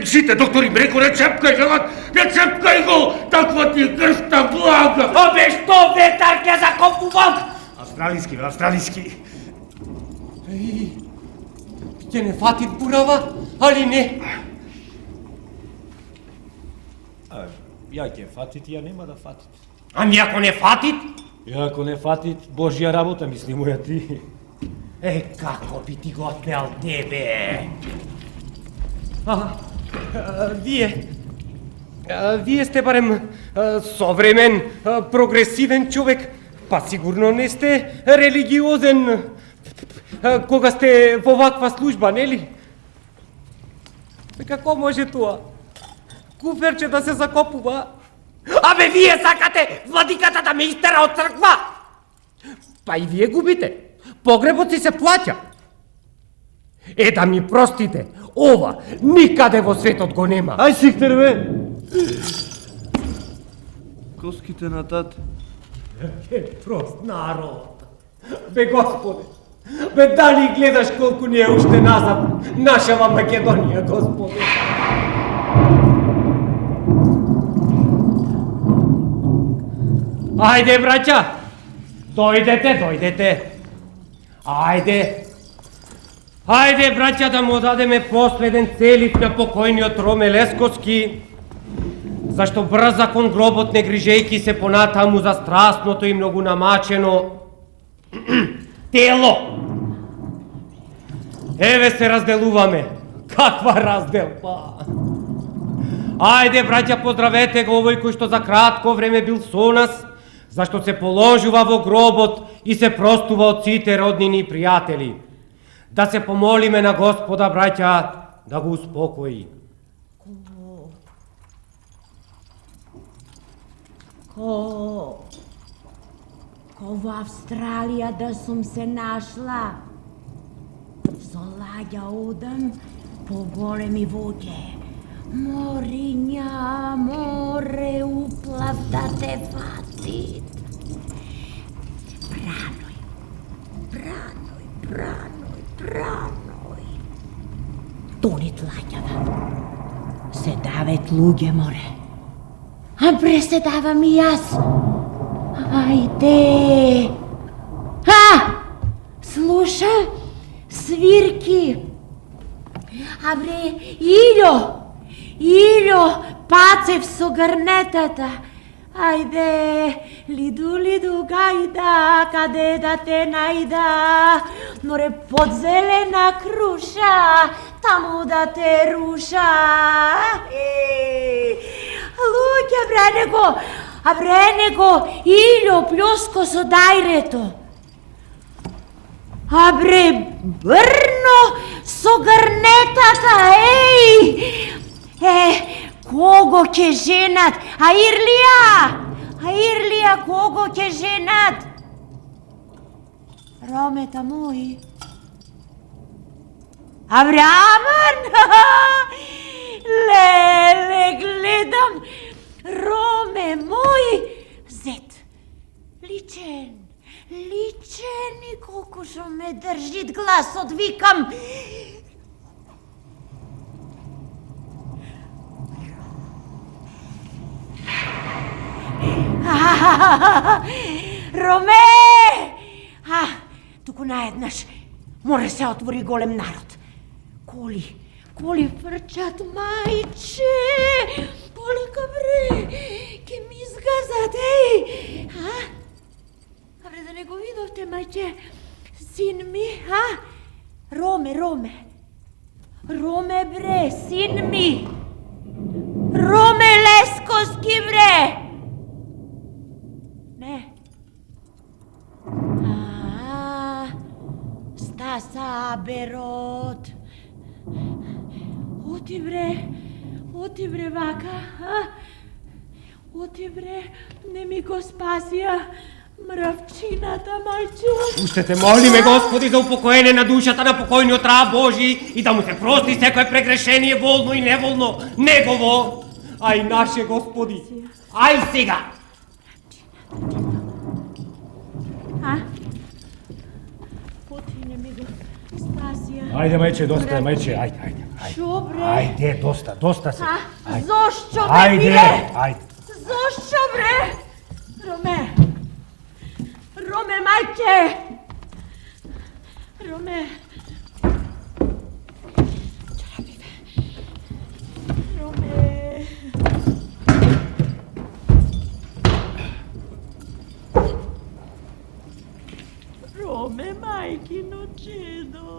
Сите доктори ми рекоа, не цепкај го, таква ти е крвта блага. Абе, што ветар ќе закопувам? Австралиски. Ќе не фатит бурава, али не? Ја ќе фатит, ја нема да фатит. Ами ако не фатит? Ја ако не фатит, Божја работа, мисли моја ти. Како би ти го отнел тебе? Вие сте барем современ, прогресивен човек, па сигурно не сте религиозен кога сте во ваква служба, нели? Како може тоа? Куферче да се закопува? Абе, вие сакате владиката да ме истера од црква? Па и вие губите. Погребот си се плаќа. Да ми простите, ова никаде во светот го нема. Ај Сихтер, бе! Коските на тате. Прост народ. Бе, Господе, бе, дали гледаш колку ни е уште назад нашава Македонија, Господе? Ајде, браќа, дојдете. Ајде, браќа, да му дадеме последен целив на покојниот Роме Лесковски, зашто брза кон гробот не грижејки се понатаму за страстното и многу намачено тело. Еве се разделуваме. Каква разделба! Ајде, браќа, поздравете го овој кој што за кратко време бил со нас, зашто се положува во гробот и се простува од сите роднини и пријатели. Да се помолиме на Господа, браќа, да го успокои. Ко во Австралија да сум се нашла. Со лаѓа одам по големи воде. Море уплав да те фатит. Праној. Тонит лаѓава. Се давет луѓе, море. А преседавам и јас. Ајде. Слуша, свирки. Абре, Илјо, Пацев со грнетата. Ајде, лиду, гајда, каде да те најда. Море под зелена круша, таму да те руша. Луѓе, a Brenego, Iljo pljosko so dajreto. A bre, Brno so grnetata, kogo će ženat? A Irlija, kogo će ženat? Rometa moj. Avraman? Lele, gledam. Rome moj. Zet, ličen i koliko što me držit glas odvikam. Rome! Туку наеднаш може се отвори голем народ. Коли фрчат, мајче! Полека бре, ке ми изгазат, Абре, да не го видовте, мајче, син ми, Роме, бре, син ми! Роме Лесковски, бре! Не. Стаса Берот. Оти бре, вака, Оти бре, не ми го спасија мравчината, мајче. Пуштете, молиме, Господи, за упокоење на душата на покојниот раб Божи и да му се прости секое прегрешение, волно и неволно, негово, а и наше, Господи. Ај сега! Оти не ми го спасија. Ајде, мајче, доста е, мајче, ајде. Шо, бре? Ајде, доста се. Зошчо ме биле? Ајде. Зошчо, бре? Роме, мајче! Роме. Роме, мајкино чедо.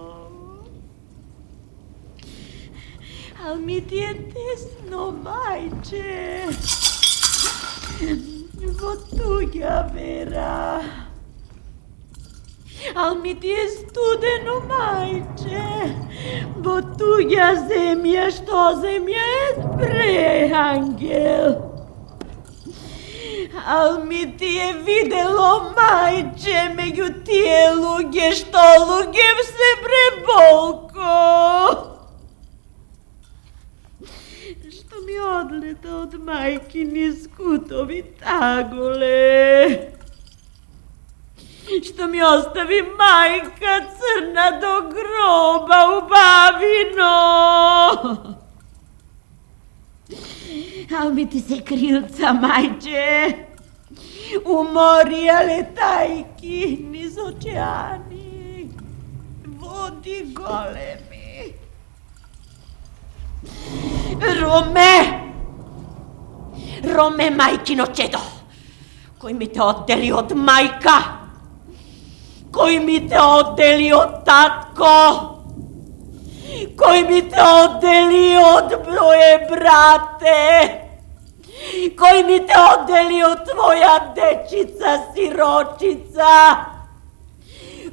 Ал ми ти е тесно, мајче. Во туѓа вера. Ал ми ти е студено, мајче. Во туѓа земја, што земја е, бре, ангел. Ал ми ти е видело, мајче, меѓу тие луѓе, што луѓе се преболко. Што ми одлета од мајкини скутови таголе. Што ми остави мајка црна до гроба убавино. Ал ми ти се крилца, мајче. Уморија летајки низ океани. Води големи. Роме, мајкино чедо, кој ми те оддели од мајка, кој ми те оддели од татко, кој ми те оддели од моје брате, кој ми те оддели од твоја дечица сирочица,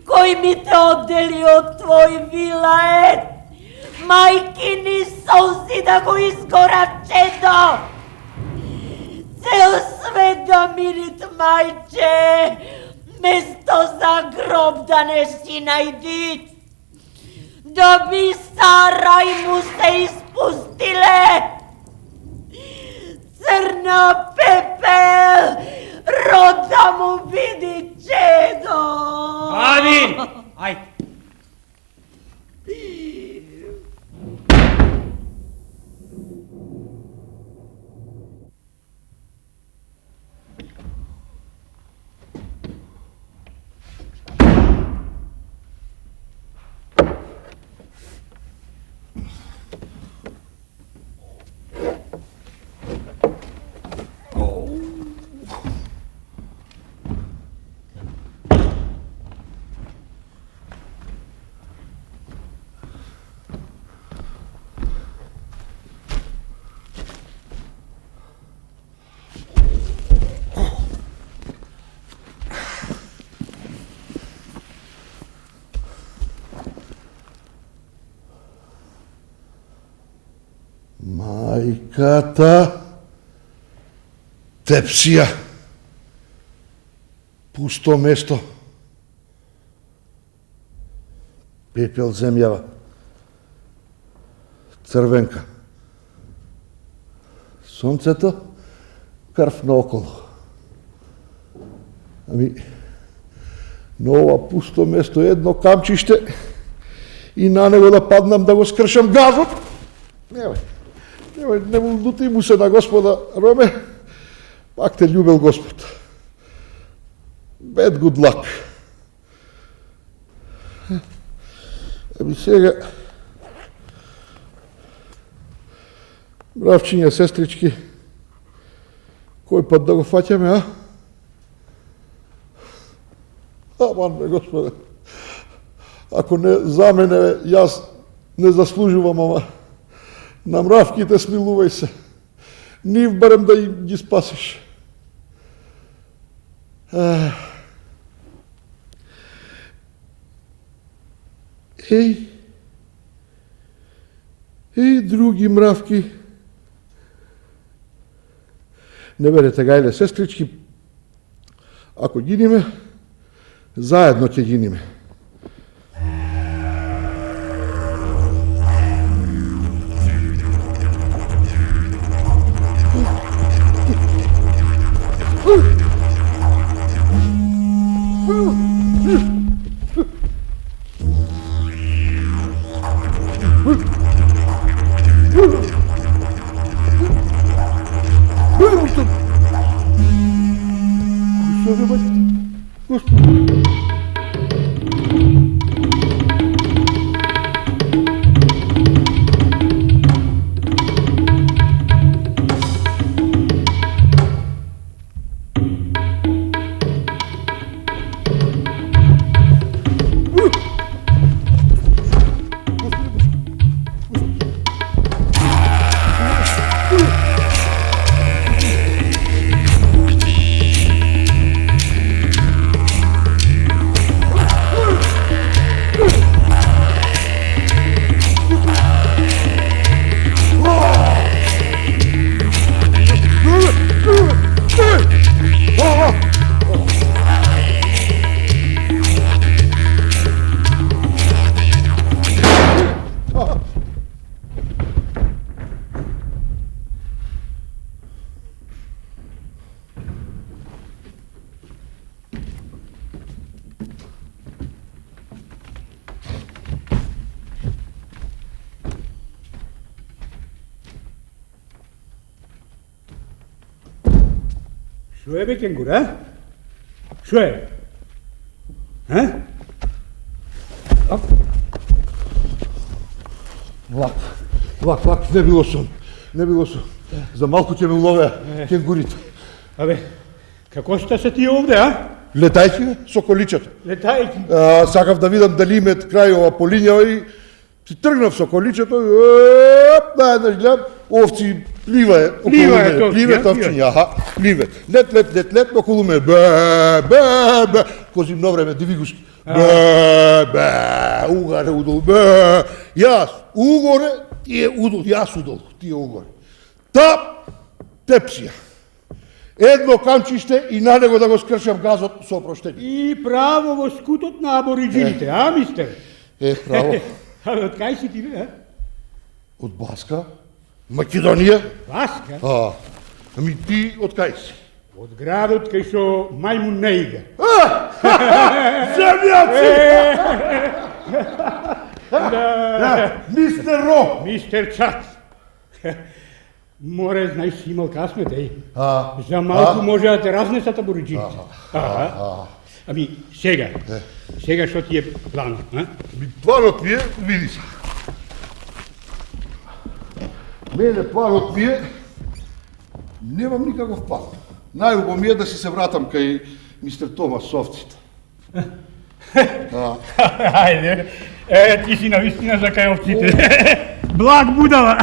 кој ми те оддели од твој вилает, мајкини солзи да го изгора чедо. Цел свет да мирит, мајче, место за гроб да не си најдит. Да би Сарај му се испустиле. Црна пепел, род да му види чедо. Амин! Ајде. Мајката тепсија. Пусто место. Пепел земјава. Црвенка. Сонцето крв наоколу. Ами, на ова пусто место едно камчиште и на него да паднам да го скршам газот. Не му лути му се на Господа, Роме, пак те љубел Господ. Bad good luck. Ами сега, бравчиња, сестрички, кој пат да го фаќаме, а? Аман ме, Господе, ако не за мене, јас не заслужувам, ама на мравките смилувај се. Нив барем да им ги спасиш. Еј, други мравки. Не берете гајле, сестрички, ако гиниме, заедно ќе гиниме. Шо е бе, кенгур, а? Шо е? А? Влак, не било сон. За малку ќе ме уловеа кенгурите. Абе, како се ти овде, а? Летајќи со количето. Летајќи? Сакав да видам дали имет крај ова полињава и си тргнав со количето и наеднаш гледам, овци пливае околу мене. Пливе овчиња, пливе. Лет околу мене. Бе. Кози мно време, диви гуски. Бе, угаре удол, бе. Јас угоре, тие удол, јас удол, тие угоре. Тепсија. Едно камчиште и на него да го скршам газот со опроштение. И право во скутот на абориджините, а, мистер? Право. Абе, од кај си ти, бе, а? Од Баска, Македонија. Баска? Ами ти од кај си? Од градот кај што мајмун не иде. Земјаци! Мистер Ро! Мистер Чак. Море, знаеш, си имал късмет, еј. За малку може да те разнесат абориджините. Ами, сега што ти е планот, а? Планот ми е, види се. Мене планот ми е, немам никаков план. Најубаво ми е да си се вратам кај мистер Томас со овците. Ајде, ти си навистина за кај овците. Благ будала.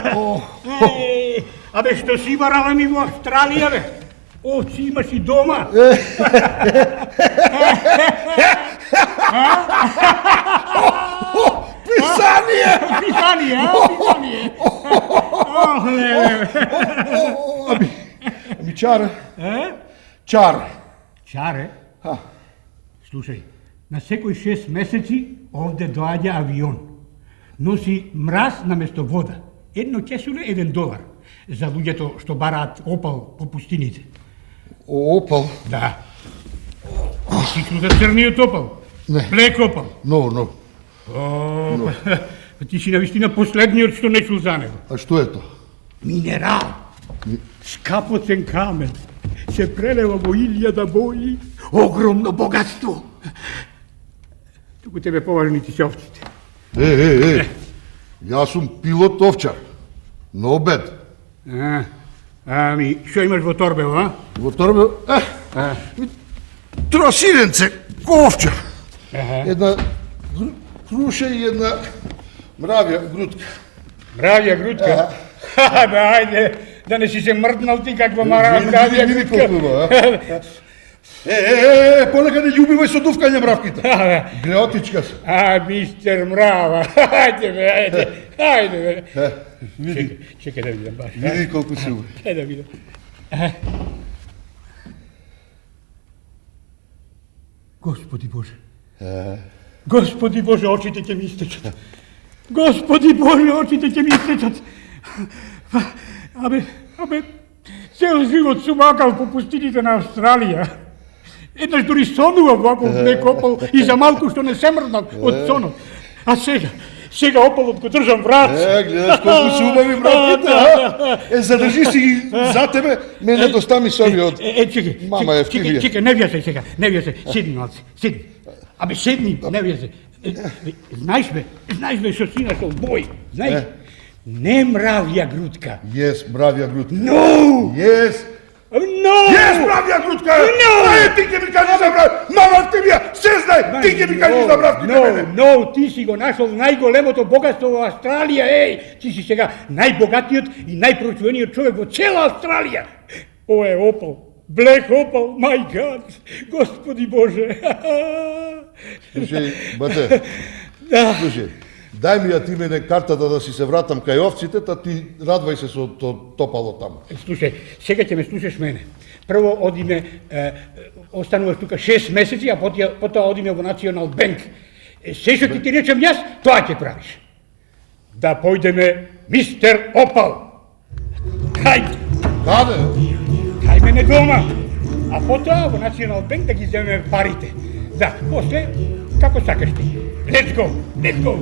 Абе, што си барала ми во Австралија, бе? Овци имаш и дома. Писание! Писание, а? Писание. Ох, леле. чар? Чар. Чаре? Слушай, на секој 6 месеци овде доаѓа авион. Носи мраз наместо вода. Едно кесуле $1. За луѓето што бараат опал по пустините. Опал? Да. Мислиш за црниот опал? Не. Блек опал? Но. Ти си навистина последниот што не чул за него. А што е тоа? Минерал. Скапоцен камен. Се прелева во 1000 бои. Огромно богатство. Туку тебе поважни ти се овците. Јас сум пилот овчар. На обед. Ами, што имаш во торбево, а? Во торбево? Тросиденце, овчар. Една круша и една мравја грудка. Мравја грудка? Бе, ајде, да не си се мртнал ти каква мравја грудка. Понека не љубивај со дувкање мравките. Греотичка се. Мистер Мрава, ајде бе. Види. Чекај да видам баш. Види колку се убави. Е да видам. Господи Боже. Господи Боже, очите ќе ми истечат. Господи Боже, очите ќе ми истечат. Абе, цел живот сум макал по пустините на Австралија. Еднаш дури сонував вако блек опал и за малку што не се мрднал од сонот. А сега опалот го држам врат. Гледаш колку се убави мравките, задржи си ги за тебе, мене достами со овие од мама Евтимија. Чекај, не вјасај сега, не вјасај, седни малце, седни. Абе, седни, не вјасај. Знаеш бе, што си нашол бој, знаеш? Не мравја грудка. Јес, мравја грудка. No! Јес! No! Јес, мравја грудка! No! Ти ќе ми кажеш за мравја! Мама Евтимија, се знае! Ти ќе ми кажеш за мравките мене! No, ти си го нашол најголемото богатство во Австралија, Ти си сега најбогатиот и најпрочувениот човек во цела Австралија. Ова е опал. Блек опал, my God! Господи Боже! Слушај, бате, слушај, дај ми ја ти мене картата да си се вратам кај овците, та ти радвај се со топало таму. Слушај, сега ќе ме слушаш мене. Прво одиме, остануваш тука 6 месеци, а потоа одиме во Национал Банк. Се што ти речем јас, тоа ќе правиш. Да појдеме мистер Опал. Кај? Каде? Кај мене дома. А потоа во Национал Банк да ги земеме парите. Да, после, како сакаш ти. Let's go, let's go.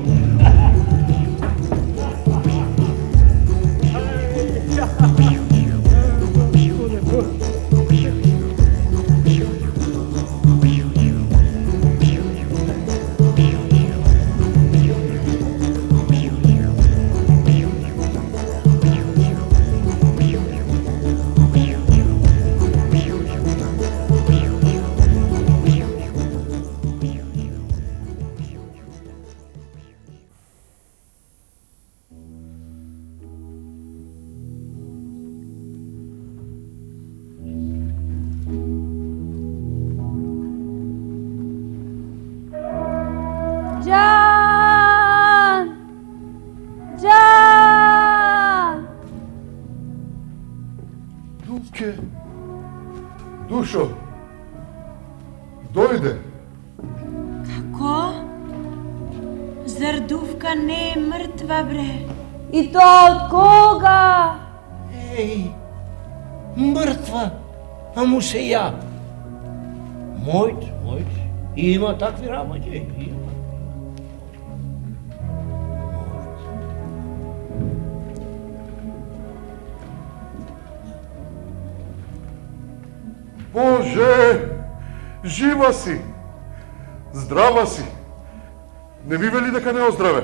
Душо, дојде. Како? Зар Дувка не е мртва, бре? И тоа од кога? Мртва, а му се ја. Мојт, има такви работи, има. Боже, жива си, здрава си. Не ми вели дека не оздраве.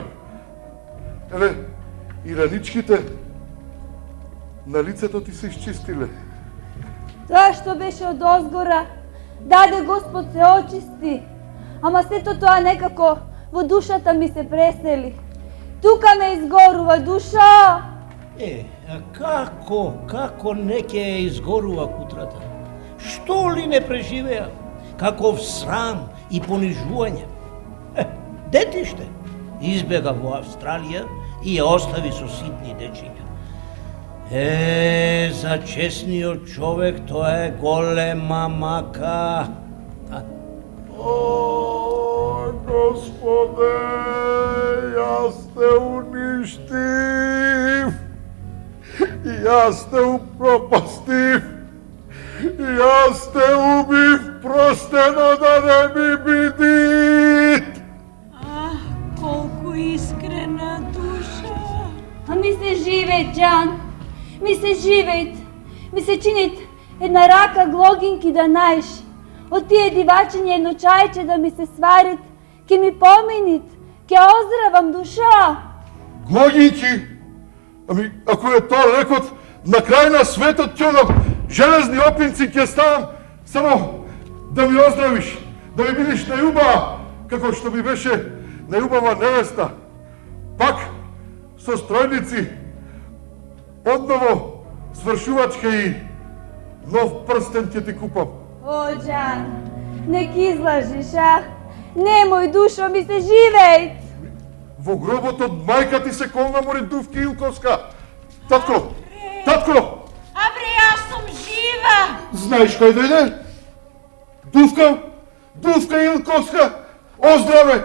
Еве, и раничките на лицето ти се изчистиле. Тоа што беше од озгора, даде Господ се очисти. Ама сето тоа некако во душата ми се пресели. Тука ме изгорува душа. А како не ќе изгорува кутрата? Што ли не преживеа? Каков срам и понижување. Детиште избега во Австралија и ја остави со ситни дечиња. За честниот човек тоа е голема мака. О, Господе, јас те уништив, јас те упропастив, јас те убив, простено да не ми биди. Колку искрена душа. А ми се живеет, Джан. Ми се живеет. Ми се чинит една рака глогинки да наеш. Од тие дивачење едно чајче да ми се сварит, ке ми поминит, ке оздравам душа. Глогинки? Ами, ако е тоа лекот, на крај на светот ќе одам, железни опинци ќе ставам, само да ми оздравиш, да ми бидиш најубава, како што ми беше најубава невеста. Пак, со стројници, одново свршувачка и нов прстен ќе ти купам. О, Джан, нек излажиш, а? Немој, душо, ми се живеет. Во гробот од мајка ти се колна мори Дувки Илковска. Татко, татко! Абре, јас сум жива! Знаеш кој дојде? Дувка Илковска! Оздраве!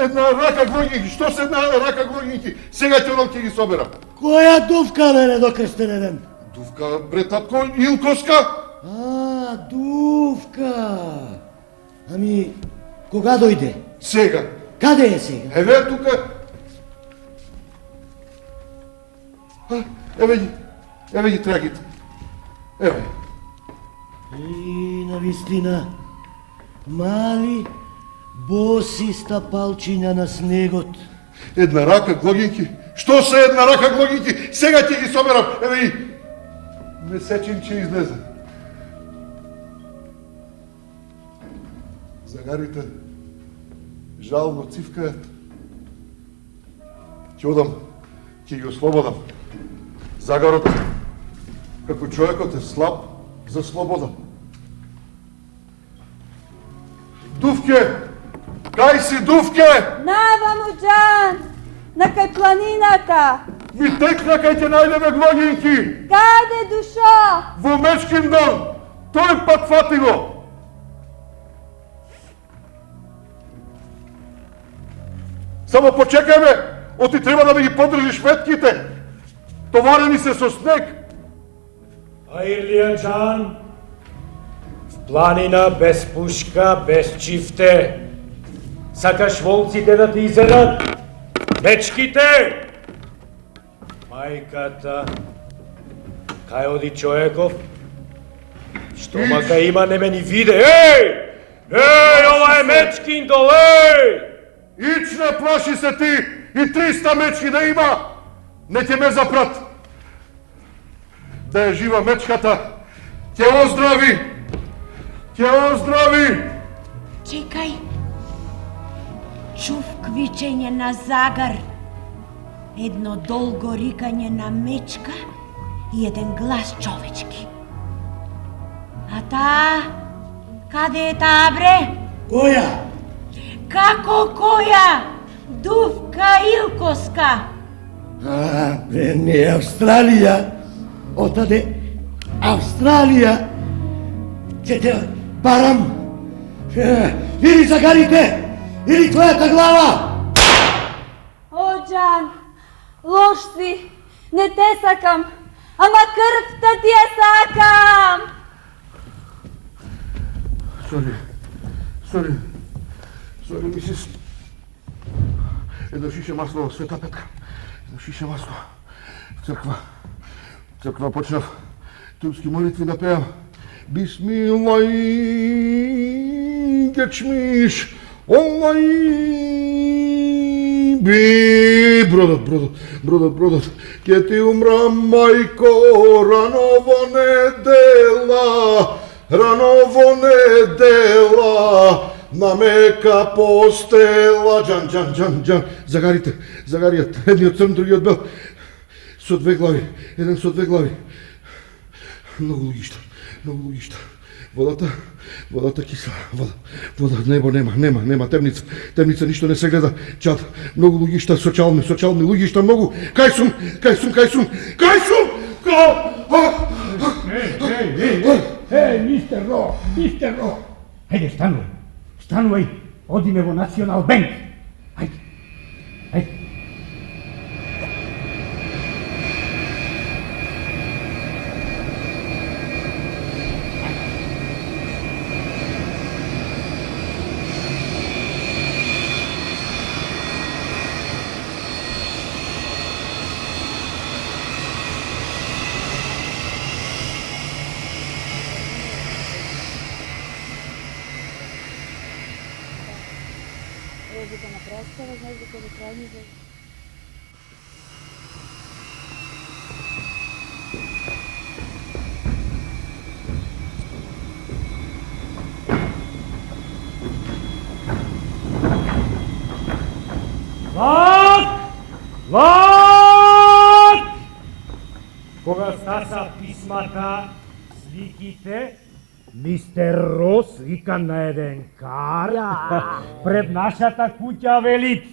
Една рака глогинки, што се една рака глогинки? Сега ќе одам ќе ги соберам. Која Дувка, бе, недокрстенен? Дувка, бре, татко, Илковска? Дувка. Ами, кога дојде? Сега. Каде е сега? Еве тука. Еве ги трагите. Еве. И, навистина, мали, боси стапалчиња на снегот. Една рака глогинки. Што се една рака глогинки? Сега ќе ги соберам. Еве и месечинче излезе. Загарите жално цивкаат. Ќе одам, ќе ги ослободам. Загарот, како човекот е слаб за слобода. Дувке! Кај си, Дувке? Наваму, Джан! На кај планината! Ми текна кај ќе најдеме глогинки! Каде, душо? Во Мечкин дом! Тој пат фати го! Само почекајме, оти треба да ми ги подржиш ветките. Товарени се со снег. А Ирлија Джан, в планина без пушка, без чифте. Сакаш волците да ти изедат? Мечките! Мајката, кај оди човеков? Што мака има не ме ни виде? Еј! Еј, ова е Мечкин дол, еј! Ич не плаши се ти и 300 мечки да има, не ќе ме запрат. Да е жива мечката, ќе оздрави, ќе оздрави. Чекај. Чув квичење на загар, едно долго рикање на мечка и еден глас човечки. А таа, каде е таа, бре? Која? Како која? Дувка Илковска. Бе, не Австралија. Отаде Австралија. Ќе те барам. Или загарите, или твојата глава. О, Джан, лош си. Не те сакам. Ама крвта ти ја сакам. Сори, мисис. Едно шише масло во Света Петка. Едно шише масло. Црква почнав турски молитви да пеам. Бисмилај, гечмиш, олај, би, бродот, ке ти умрам, мајко, раново недела, на мека постела, Джан, загаријат, едниот црн, другиот бел, со две глави, еден со две глави. Многу луѓишта. Водата кисела, вода, небо нема, темница, ништо не се гледа, чад, многу луѓишта, сочални луѓишта, многу, кај сум, Мистер Ро, Хајде, станувај, одиме во Национал Бенк. Хајде. Музика на представа, знаеш дека во крајни за... Лак! Кога стаса писмата, сликите, мистер Рос вика на еден кар, пред нашата куќа велит.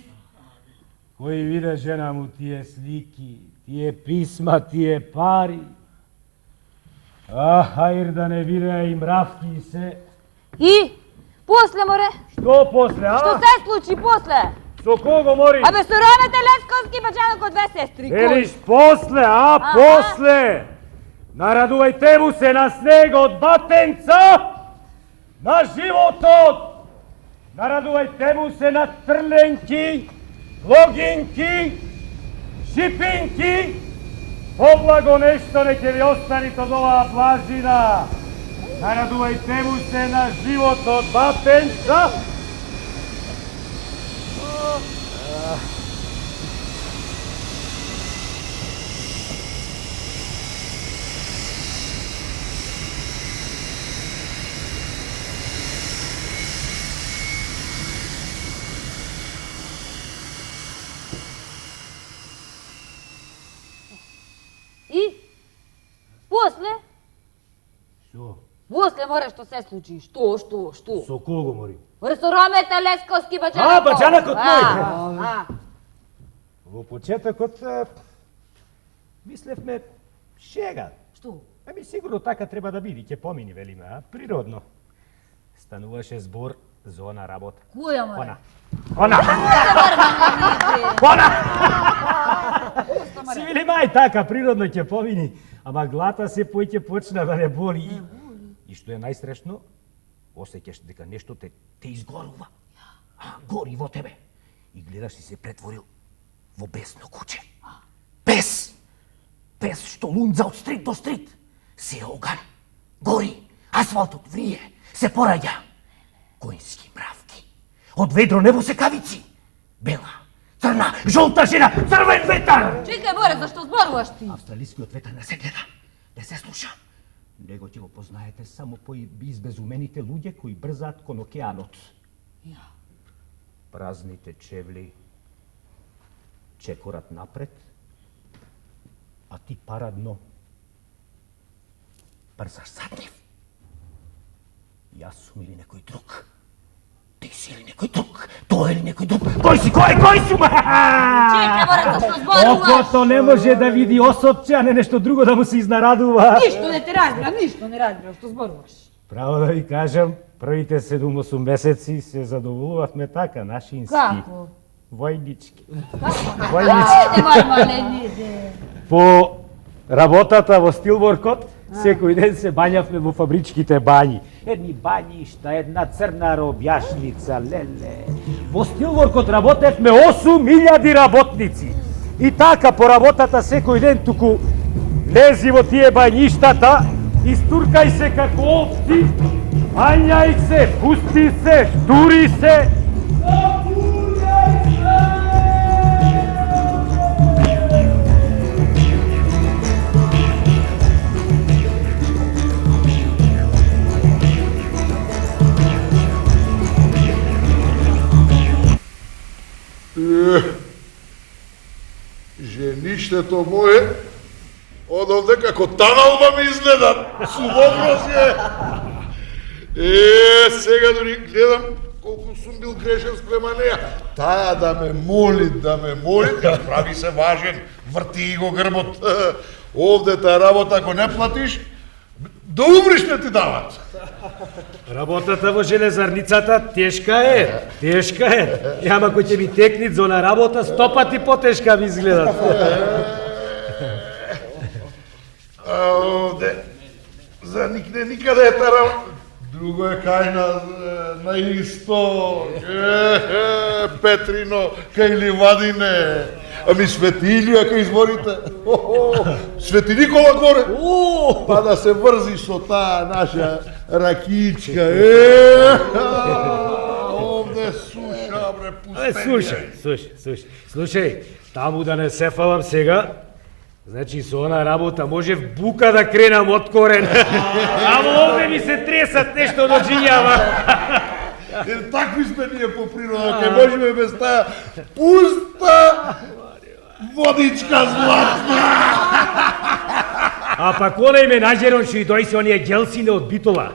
Кој виде жена му тие слики, тие писма, тие пари. Хајр да не видеа и мравки и се. И? После, море? Што после, а? Што се случи после? Со кого, мори? Абе, со Ромете Лесковски баđанок од две сестри. Велиш после, а? После! Нарадувајте му се на снегот, батенца! На животот! Нарадувајте му се на трленки, логинки, шипинки! Поблаго нешто не ќе ви останите од оваа плажина! Нарадувајте му се на животот, батенца! И? После? Што? После, море, што се случи? Што? Со кого, мори? Море, со Ромете Лесковски баđанок. А, баđанакот мој! Во почетокот мислевме шега. Што? Ами сигурно така треба да биде, ќе помини, велиме, а? Природно. Стануваше збор за она работа. Која, море? Она! Си вели мај така, природно ќе помини, ама глата се поќе почна да не боли. И што е најстрашно, осеќаш дека нешто те изгорува. Гори во тебе. И гледаш си се претворил во бесно куче. Бес! Бес што лунза од стрит до стрит. Се оган, гори, асфалтот врие, се пораѓа. Којнски мравки. Од ведро небо се кавици. Бела, црна, жолта жена, црвен ветар. Чекај, море, зашто зборуваш ти? Австралискиот ветар не се гледа, не се слуша. Него ќе го познаете само по избезумените луѓе кои брзаат кон океанот. Празните чевли чекорат напред, а ти парадно брзаш зад нив. Јас сум или некој друг. Ти си или некој друг. Тој или некој друг. Тој си кој сум? Чекај, море, зашто зборуваш? Окото не може да види осотче, а не нешто друго да му се изнарадува. Ништо не те разбирам, што зборуваш. Право да ви кажам, првите 7-8 месеци се задоволувавме така, нашински. Како? Војнички. Ајде, мале, По работата во стилворкот, секој ден се бањавме во фабричките бањи. Едни бањишта, една црна робјашница, леле. Во стилворкот работевме 8000 работници. И така по работата секој ден туку лези во тие бањиштата, истуркај се како овци, бањај се, пусти се, штури се. Жеништето мое, одовде како таналба ми изгледа. Субобро си е. Сега дори гледам колку сум бил грешен спрема неја. Таа да ме моли, ја прави се важен. врти го грбот. Овде таа работа, ако не платиш, да умриш не ти дават. Работата во железарницата тешка е, тешка е. Ама кој ќе ми текнит за она работа, 100 пати потешка ми изгледа. А овде, за никаде е таа работа. Друго е кај на исток. Петрино, кај Ливадине. Ами Светилија кај изворите. Свети Никола горе. Па да се врзи со таа наша ракичка. Овде суша, бре, пустенја. Слушај, таму да не се фалам сега, значи со она работа може в бука да кренам од корен. Ама овде ми се тресат нешто доđињава. Такви сме ние по природа, ке можеме без таа пуста водичка златна. А пак онај менаџерон што и дојсе оние гелсине од Битола.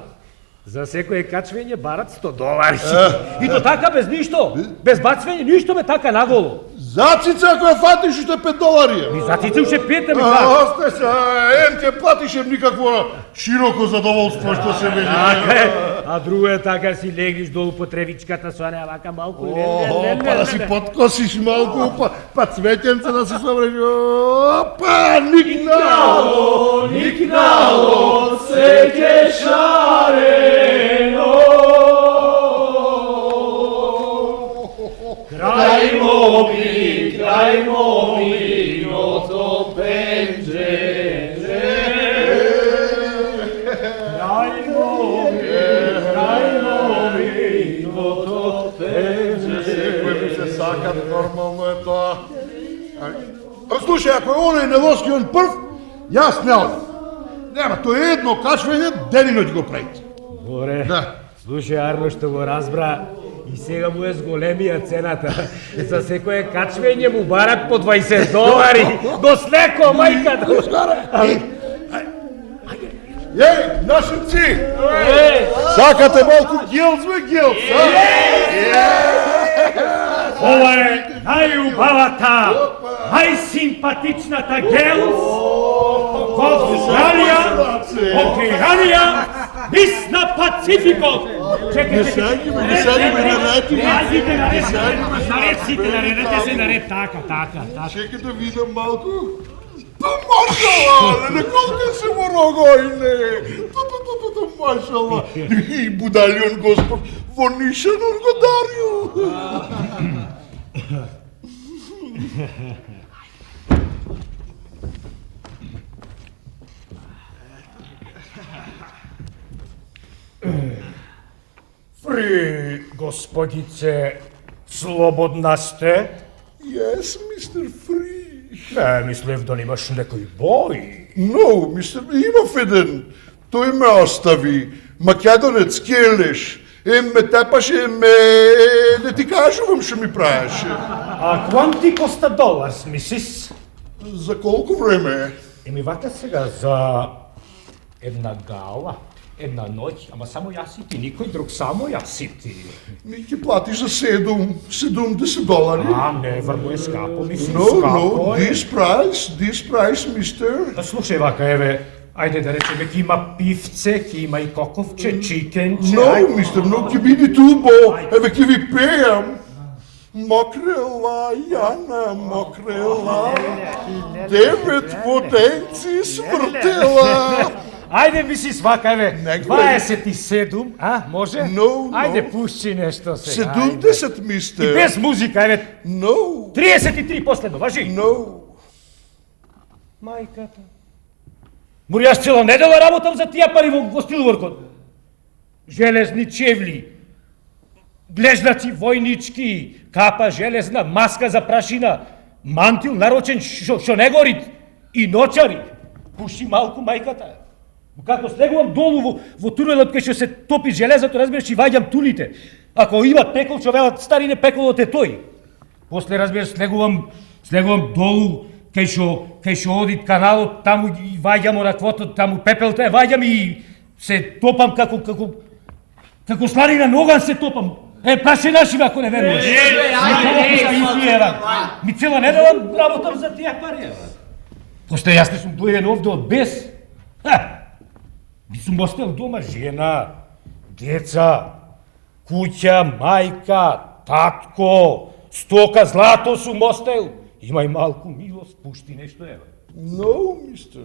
За секое качвење барат $100. И то така без ништо, без бацвење, ништо ме така наголо. Зацица ако ја фатиш уште $5. Ми зацица уште 5 да ми фати. Осте се, ќе платишем никакво широко задоволство што се вели. Така е, а друго е така си легниш долу по тревичката со неа вака малку. Па да си подкосиш малку, па цветенце да си собреш. Опа, никнало, никнало, се ќе шарено. Крај моминото пенџере. Крај моминото пенџере. Секој ми се сакат, нормално е тоа. Слушај, ако е оној Невоскион прв, јас не одам. Нема, тоа е едно качвање, ден и ноќ го правите. Горе, слушај, Арно што го разбра, и сега му е зголемија цената. За секое качвење му барат по $20. До слеко, мајка! Еј, нашинци! Сакате малку гелц, бе, гелц, а? Ова е најубавата, најсимпатичната гелц од Австралија, Океанија, Мис на Пацификот. Не саѓаме, наредете се наред, така. Чекай да видам малку. Машала, не колко се морогојне. Машала. И будалион Господ во нишан оргодарио. Фри, господице, слободна сте? Yes, Mr. Free. Не, мислев да немаш некој бој. No, мистер, имав еден. Тој ме остави. Македонец Келеш. Ме тепаше, не ти кажувам што ми правеше. А кванти коста $, мисис? За колку време? Еми вака сега, за една гала, една ноќ, ама само јас и ти, никој друг, само јас и ти. Ми ќе платиш за $70. А, не, врво е скапо, мислим, No, скапо е. this price, mister. Слушај вака, еве, ајде да речеме, ќе има пивце, ќе има и коковче, чикенче. No, mister, no, ќе биде тубо. Еве, ќе ви пејам. Мокрела, Јана, мокрела, 9 воденци свртела. Ајде мисли свака, еве, 27, а, може? No. Ајде, пушчи нешто сега. 70, мистер. И без музика, еве. No. 33 последно, важи? No. Мајката. Мори, јас цела недела работам за тие пари во стилворкот. Железни чевли, глежнаци војнички, капа железна, маска за прашина, мантил нарочен што не горит и ночари. Пуши малку мајката. Како слегувам долу во тунелот кај што се топи железото, разбираш, и ваѓам тулите. Ако има пекол, што велат старине, пеколот е тој. После, разбираш, слегувам долу кај што оди каналот, таму и ваѓам онаквото, таму пепелта, ваѓам и се топам како сланина на оган се топам. Па се нашива ако не веруваш. Ми цела недела работам за тия пари. После јас не сум дојден овде од без. Ми сум остел дома жена, деца, куќа, мајка, татко, стока, злато сум остел. Имај малку милост, пушти нешто, ева. No, мистер.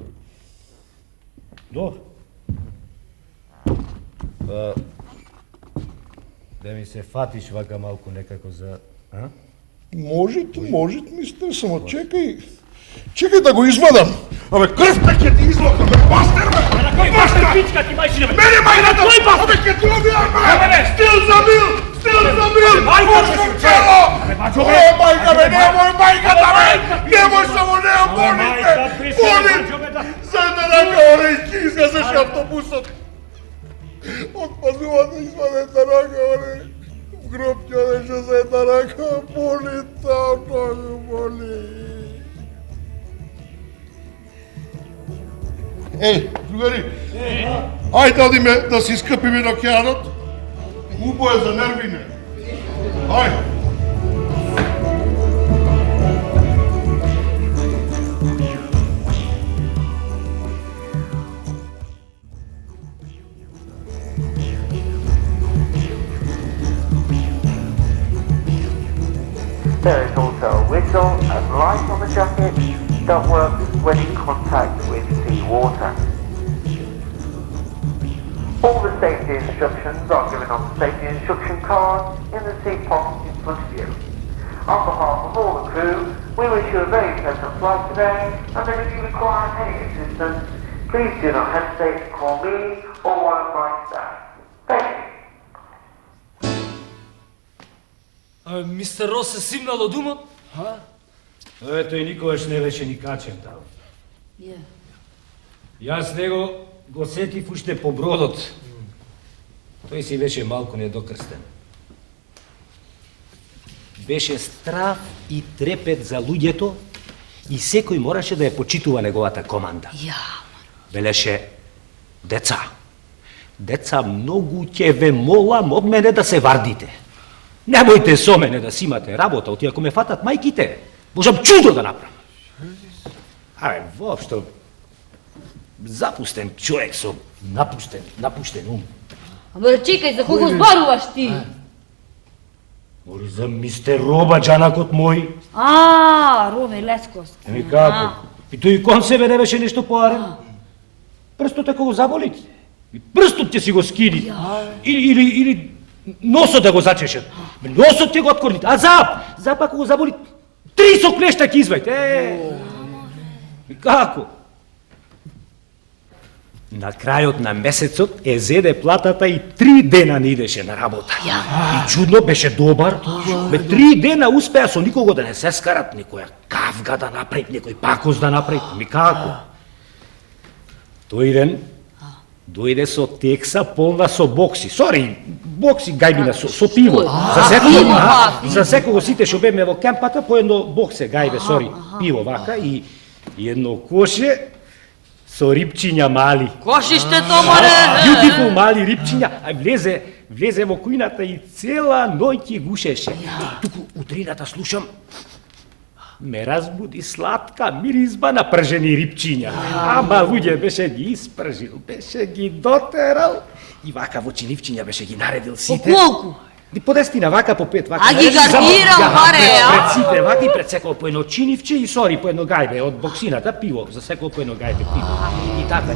Добро. Да ми се фатиш вака малку некако за... Можете, мистер, само чекај. Чекај да го извадам. Абе, крвта ќе ти излокам, бе, пастер, бе! На кој пастер пичка ти мајчине, бе? Мене мајната! Кој пастер? Абе, ќе ти убијам, бе! Стил за мил! Мајко, ќе си Чело! О, мајка, бе, немој мајката, бе! Немој само неја, молите! Молите! За една рака, оре, изкиска се автобусот. Од пазувата изваде една рака, оре. Гроб ќе одеше за една рака, боли там, многу боли. Еј, другари, ајде одиме да си скъпиме на океанот. Убо е за нервине. Ајде. There is also a whistle and light on the jacket that works when in contact with seawater. All the safety instructions are given on the safety instruction card in the seat pocket in front of you. On behalf of all the crew, we wish you a very pleasant flight today, and then if you require any assistance, please do not hesitate to call me or one of my staff. Thank you. Мистер Рос се симнал од умот? Тој никогаш не беше ни качен таму. Јас него го сетив уште по бродот. Тој си беше малку недокрстен. Беше страв и трепет за луѓето и секој мораше да ја почитува неговата команда. Велеше, деца, многу ќе ве молам од мене да се вардите. Немојте со мене да си имате работа, оти ако ме фатат мајките, можам чудо да направам. Воопшто, запустен човек со напуштен ум. Ама чекај, за кого зборуваш ти? Говори за мистер Роба, джанакот мој. Роме Лесковски. Еми како? И тој кон себе не беше нешто поарен? Прстот ако го заболите, прстот ќе си го скини. Или носот да го зачешат. Носот ќе го откорните. А зап ако го заболи, 300 клешта ќе извајте. Како? На крајот на месецот е зеде платата и 3 дена не идеше на работа. И чудно беше добар. 3 дена успеа со никого да не се скарат, некоја кавга да направи, некој пакост да направи. Како? Тој ден дојде со текса полна со бокси. Бокси гајбина со пиво. За секого сите што бевме во кемпата, по едно боксе гајбе, пиво вака и едно коше со рипчиња мали. Кошиштето, море! Beautiful мали рипчиња. Влезе во кујната и цела ноќ ќе гушеше. Туку утрината слушам, ме разбуди сладка миризба на пржени рипчиња. Ама луѓе беше ги испржил, беше ги дотерал и вака во чинивчиња беше ги наредил сите. По колку? По 10 вака, по 5 вака. А ги гарнирал, баре, Пред сите вака и пред секој по едно чинивче и по едно гајбе од боксината пиво, за секој по едно гајбе пиво. И така,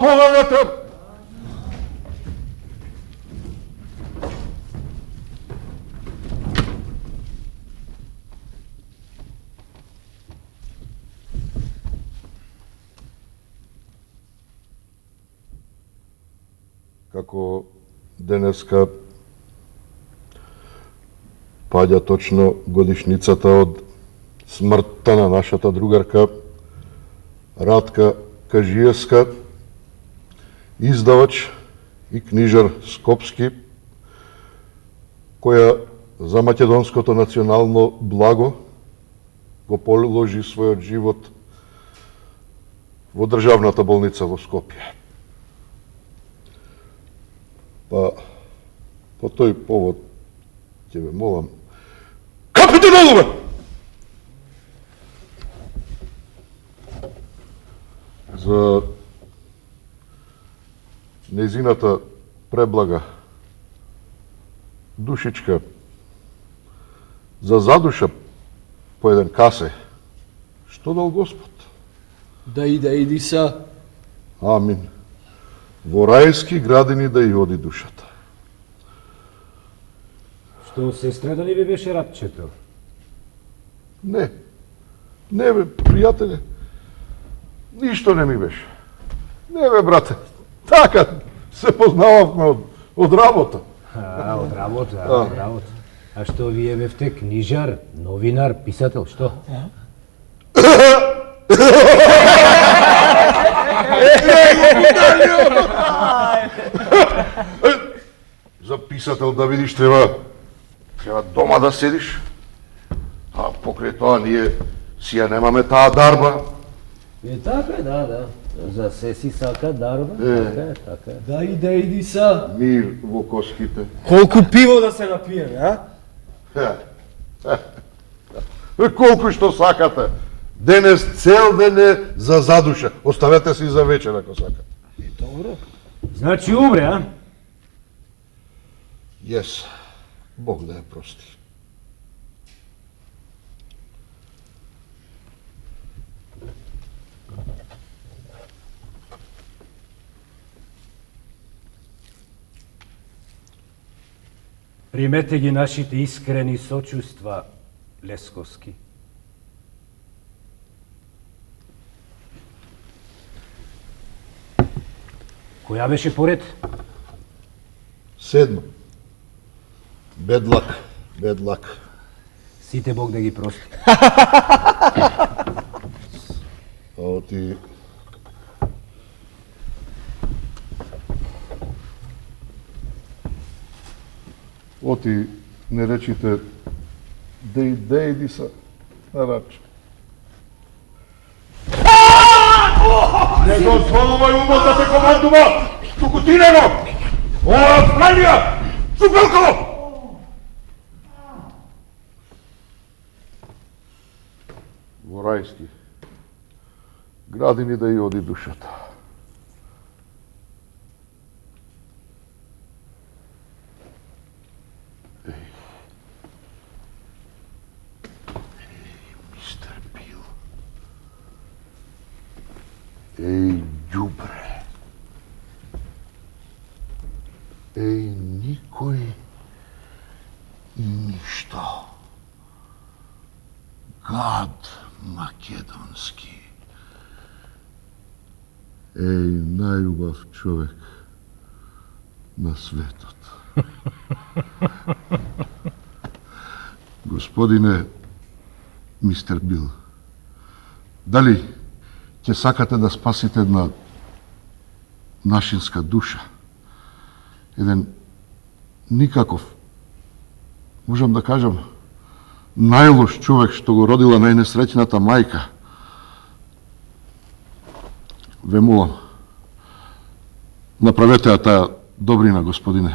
погледнете! Како денеска паѓа точно годишницата од смртта на нашата другарка Радка Кажиевска, издавач и книжар скопски, која за македонското национално благо го положи својот живот во државната болница во Скопје. Па, по тој повод ќе ве молам, капите долу, бе! За нејзината преблага душичка, за задуша по еден касе, што дал Господ? Да иди са. Амин. Во рајски градини да и оди душата. Што, сестра, дали ви беше Радчето? Не, бе, пријателе, ништо не ми беше. Не бе, брате, така се познававме од работа. Од работа. А што вие бевте книжар, новинар, писател, што? За писател да видиш треба дома да седиш. А покрај тоа ние си ја немаме таа дарба. Така, да. За се си сака дарба, така. Да иди са. Мир во коските. Колку пиво да се напиеме, а? Колку што сакате. Денес цел ден е за задуша. Оставете си за вечер ако сакате. Добро. Значи умре, а? Јес. Бог да ја прости. Примете ги нашите искрени сочувства, Лесковски. Која беше поред? 7. Бедлак. Сите Бог да ги прости. Оти... Оти не речите да иди са на рач. Не дозволувај умот да те командува! Туку ти него! Ова е Австралија! Супелко! Во рајски градини да и оди душата. Еј, ѓубре. Еј, никој и ништо. Гад македонски. Еј, најубав човек на светот. Господине мистер Бил, дали ќе сакате да спасите една нашинска душа? Еден никаков, можам да кажам, најлош човек што го родила најнесреќната мајка. Ве молам, направете ја таа добрина, господине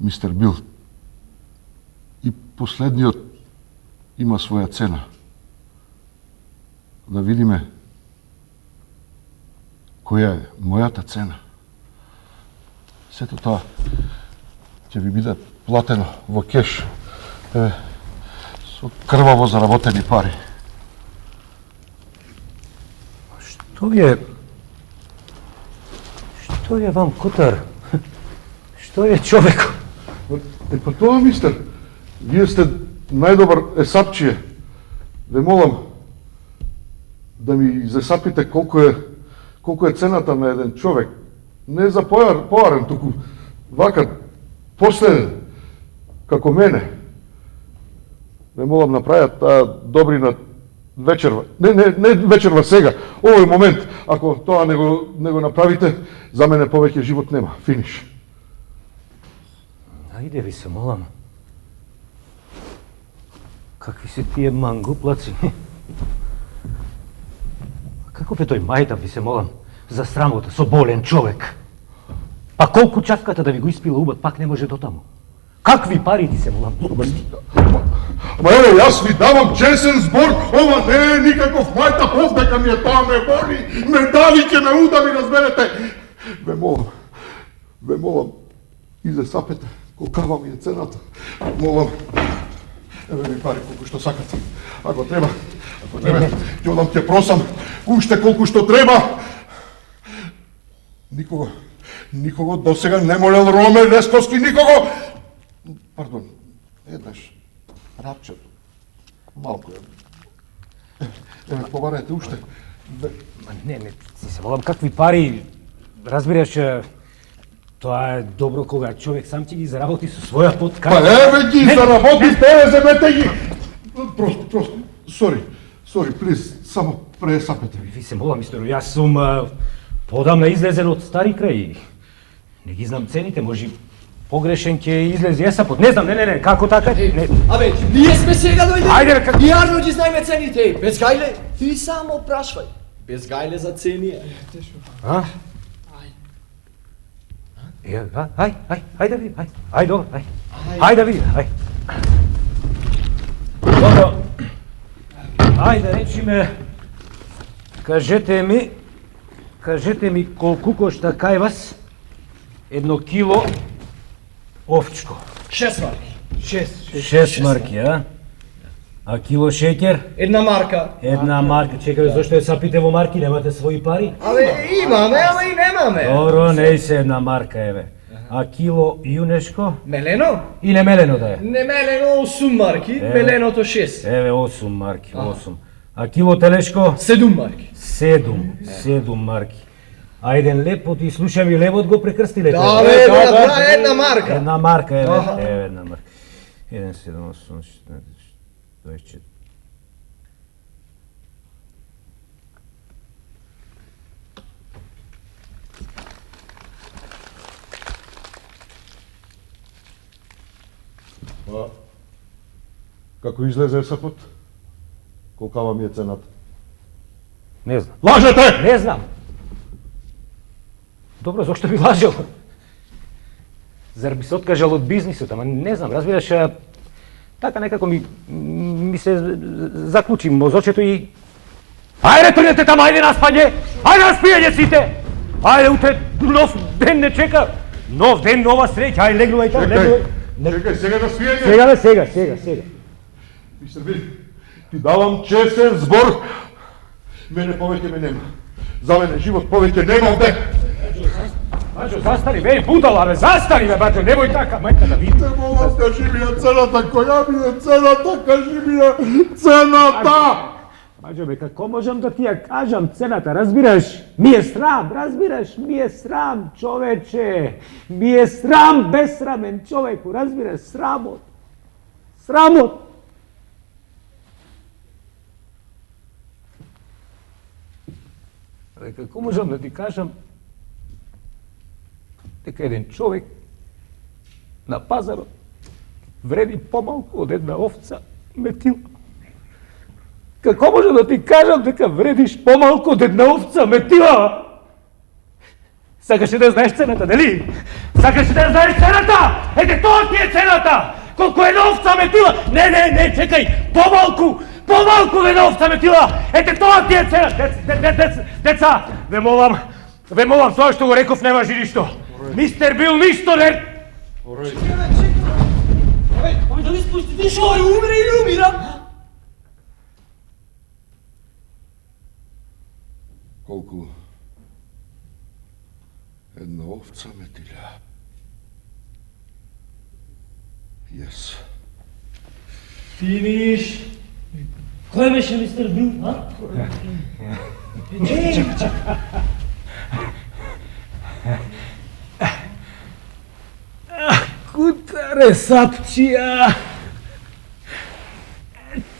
мистер Бил. И последниот има своја цена. Да видиме која е мојата цена. Сето тоа ќе ви биде платено во кеш, со крваво заработени пари. Што ви е Што е вам, Котар? Што е човеко? Па тоа, мистер, вие сте најдобар есапчије. Ве молам да ми засапите колку е цената на еден човек. Не за поарен, туку вака последен, како мене. Ве молам направјат таа добрина вечерва. Не вечерва сега, овој момент. Ако тоа не го направите, за мене повеќе живот нема. Финиш. Ајде ви се молам. Какви се тие мангуплаци? Каков е тој мајдав, ви се молам, за срамота со болен човек? Па колку чавката да ви го испила убат, пак не може дотаму. Какви пари ти се молам, глупости? Ма еве, јас ви давам чесен збор, ова не е никаков мајтав, овдека ми е тоа ме боли, ме дави ќе ме удави, разберете. Ве молам, изе сапете, колкава ми е цената. Молам, еве ми пари колку што сакате. Ако треба, ќе одам ќе просам, уште колку што треба. Никого досега не молел Роме Лесковски, никого! Пардон, еднаш, рапчето, малко е. Еве, побарете уште. Не, си се молам, какви пари, разбираш, тоа е добро кога човек сам ќе ги заработи со своја пот. Па еве ги заработите, еве земете ги! Просто, сори, плиз, само пресапете. Ви се молам, мистеро, јас сум подамна излезен од стари крај. Не ги знам цените, може погрешен ќе излезе есапот. Не знам, не, како така? Абе, ние сме сега дојдени. Ајде, како... Јарно ги знаеме цените. Без гајле, ти само прашвај. Без гајле за цени е. А? Ајде ви, ајде ви, Добро, ајде речиме, кажете ми колку кошта кај вас 1 кило овчко. 6 марки. 6 марки, а? А кило шеќер? 1 марка. 1 марка. Чекај, зошто ја сапите во марки, немате своји пари? Абе, имаме, ама и немаме. Добро, не се 1 марка, еве. А кило јунешко? Мелено? Или мелено да е? Не мелено 8 марки, меленото 6. Еве 8 марки, 8. А кило телешко? 7 марки. 7 марки. А еден леп, ти слушам и левот го прекрстиле. Да, бе, 1 марка. 1 марка, еве 1 марка. 1, 7, 8, 14, 24. Како излезе есапот? Колкава ми е цената? Не знам. Лажете! Не знам. Добро, зошто би лажел? Зар би се откажал од бизнисот, ама не знам, разбираш, така некако ми се заклучи мозочето и... Ајде, тргнете тама, ајде на спање! Ајде на спијање сите! Ајде, утре нов ден не чека! Нов ден, нова среќа, ајде, легнувај тamo, легнувај! Чекај, сега на спијање? Сега. Мистер Бил, ти давам честен збор. Мене повеќе ме нема. За мене живот повеќе нема овде. Баđo, zastani, bej, budala, bе, zastani me, Баđo, nemoj така, majka da vidi. Не молам, кажи ми ја цената, која ми е цената, кажи ми ја цената! Баđo, бе, како можам да ти ја кажам цената, разбираш? Ми е срам, разбираш? Ми е срам, човече. Ми е срам, безсрамен човеку, разбираш? Срамот. Срамот. Бе, како можам да ти кажам дека еден човек на пазарот вреди помалку од една овца метила. Како можам да ти кажам дека вредиш помалку од една овца метила? Сакаш да знаеш цената, нели? Сакаш да знаеш цената? Ете тоа ти е цената! Колку една овца метила? Не, чекај! Помалку една овца метила! Ете тоа ти е цената! Деца, ве молам, тоа што го реков не важи ништо. Мистер Бил ништо не... Чекай! Абе, дали спусти, што е, умре или умира? Колку една овца метиля. Yes. Финиш! Кой беше мистер Бил, а? Чакай. Кута ресапчија!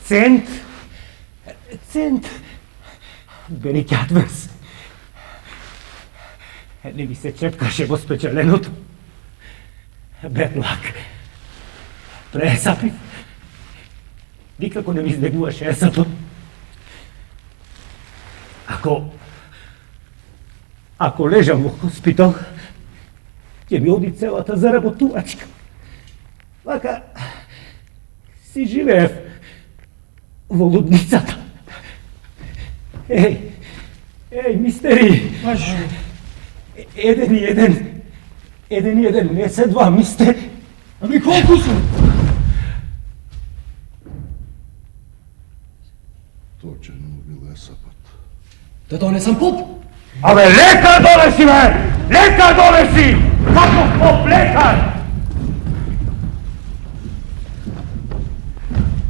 Цент! Бери кјатвес! Не ми се чепкаше во спечеленото. Бетлак. Пресапив. Никако не ми изнегуваше есато. Ако лежам во хоспитал, ќе ми оди целата заработувачка. Вака си живеев во лудницата. Еј, мистери! Еден и еден, не се два, мистери. Ами колку су? Точно му бил есапот. Да донесам поп? Абе, лекар донеси, бе! Лекар донеси! Каков поп лекар?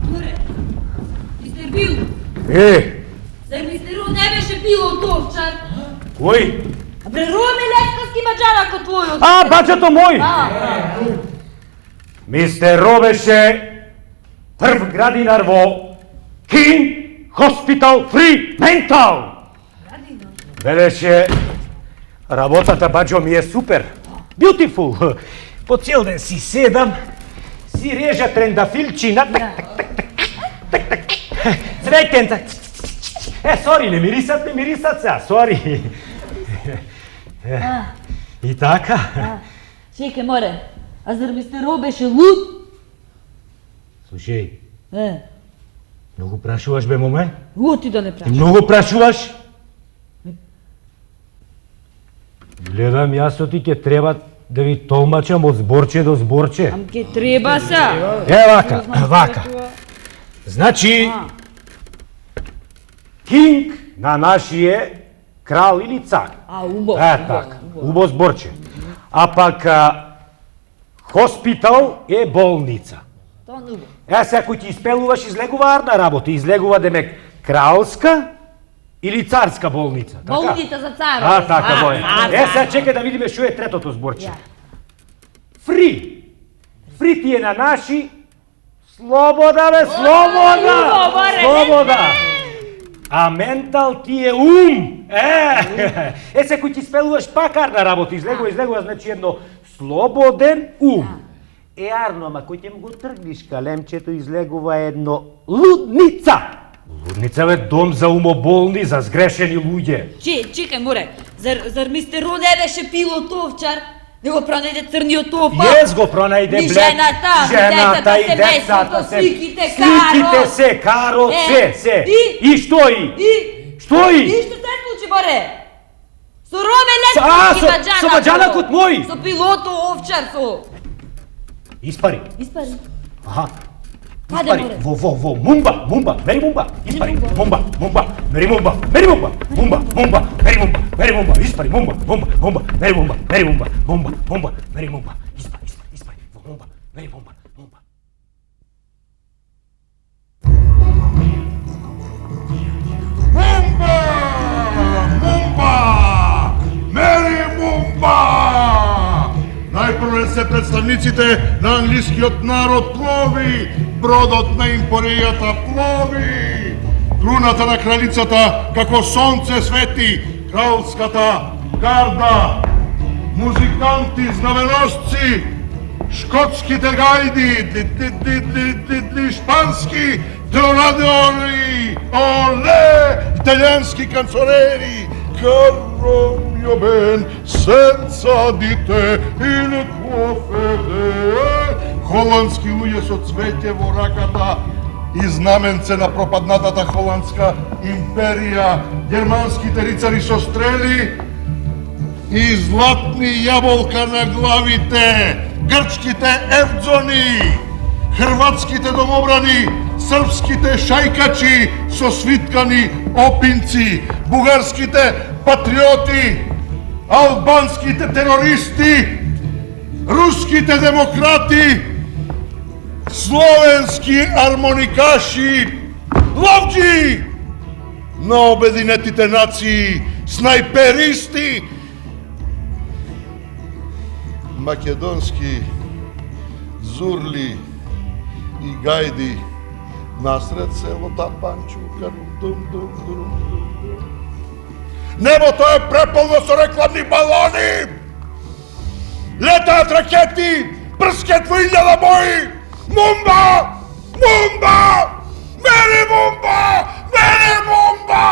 Море, мистер Бил, зар мистер Ру не беше бил од овчар? Кој? Абе, Руме лекарски баđана ко твојот. А, баđато мој! Мистер Ро беше прв градинар во King Hospital Free Mental. Велеше, работата, баđо, ми е супер. Beautiful. По цел ден си седам, си режа трендафилчина. Среќен. Сори, не мирисат сега, сори. И така. Чекай, море, а зар мистер Ро беше луд? Слушај, многу прашуваш, бе, моме? Луд ти да не прашуваш. Многу прашуваш? Гледам, јас ти ќе треба да ви толмачам од зборче до зборче. Ам ке треба са. Вака. Значи, Кинг на нашије крал или цар. Убо. Така, убо зборче. А пак хоспитал е болница. Сега кој ти испелуваш, излегува арна работа. Излегува демек кралска или царска болница. Болница за цар. Така, бој. Сега чекај да видиме што е третото зборче. Фри. Фри ти е на наши. Слобода, бе, слобода! Слобода! А ментал ти е ум! Сега кој ти спелуваш пак арна работа, излегува, значи едно слободен ум. Арно, ама кој ќе му го тргниш калемчето, излегува едно лудница. Лудница, бе, дом за умоболни, за сгрешени луѓе. Чекај, море, зар мистер Ро не беше пилот овчар? Не го пронајде црниот опа? Јес го пронајде, блед. Жената и децата, сликите, се, карот, се. И што и? Што и? И што се случи, море? Со Роме лекарски баđанакот. Со баđанакот мој? Со пилото овчар, со... Испари. Аха. Каде, море? Во мумба, мери мумба. Испари. Мумба, мери мумба. Мумба, мери мумба. Испари, мумба, мери мумба. Мери мумба, мери мумба. Испари. Во мумба, мери мумба. Мери мумба! Најпрве се представниците на англискиот народ плови, бродот на империјата плови, круната на кралицата како сонце свети, кралската гарда, музиканти, знаменосци, шкотските гајди, шпански торадори, оле, италијански канцонери, Caro mio ben, senza di te il tuo fede. Холандски луѓе со цвеќе во раката и знаменце на пропаднатата холандска империја, германските рицари со стрели и златни јаболка на главите, грчките евдзони, хрватските домобрани, српските шајкачи со свиткани опинци, бугарските патриоти, албанските терористи, руските демократи, словенски армоникаши, ловджи на Обединетите нации, снайперисти, македонски зурли и гајди насред селото Панчука. Небото е преполно со рекламни балони! Летаат ракети! Прскат во илјада бои! Мумба! Мумба! Мене мумба! Мене мумба!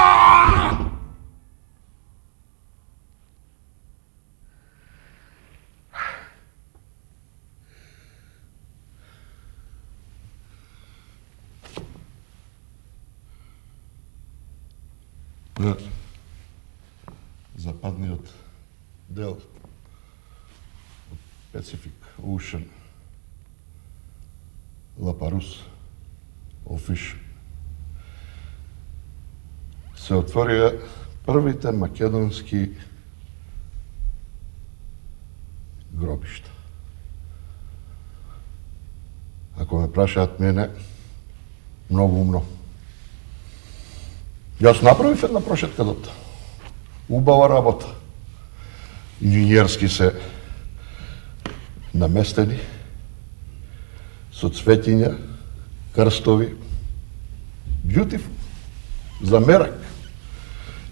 На западниот дел од Pacific Ocean, Лапарус, Офиш, се отворија првите македонски гробишта. Ако ме прашаат мене, многу умно. Јас направив една прошетка до тоа. Убава работа. Инженерски се наместени со цветиња, крстови. Beautiful. За мерак.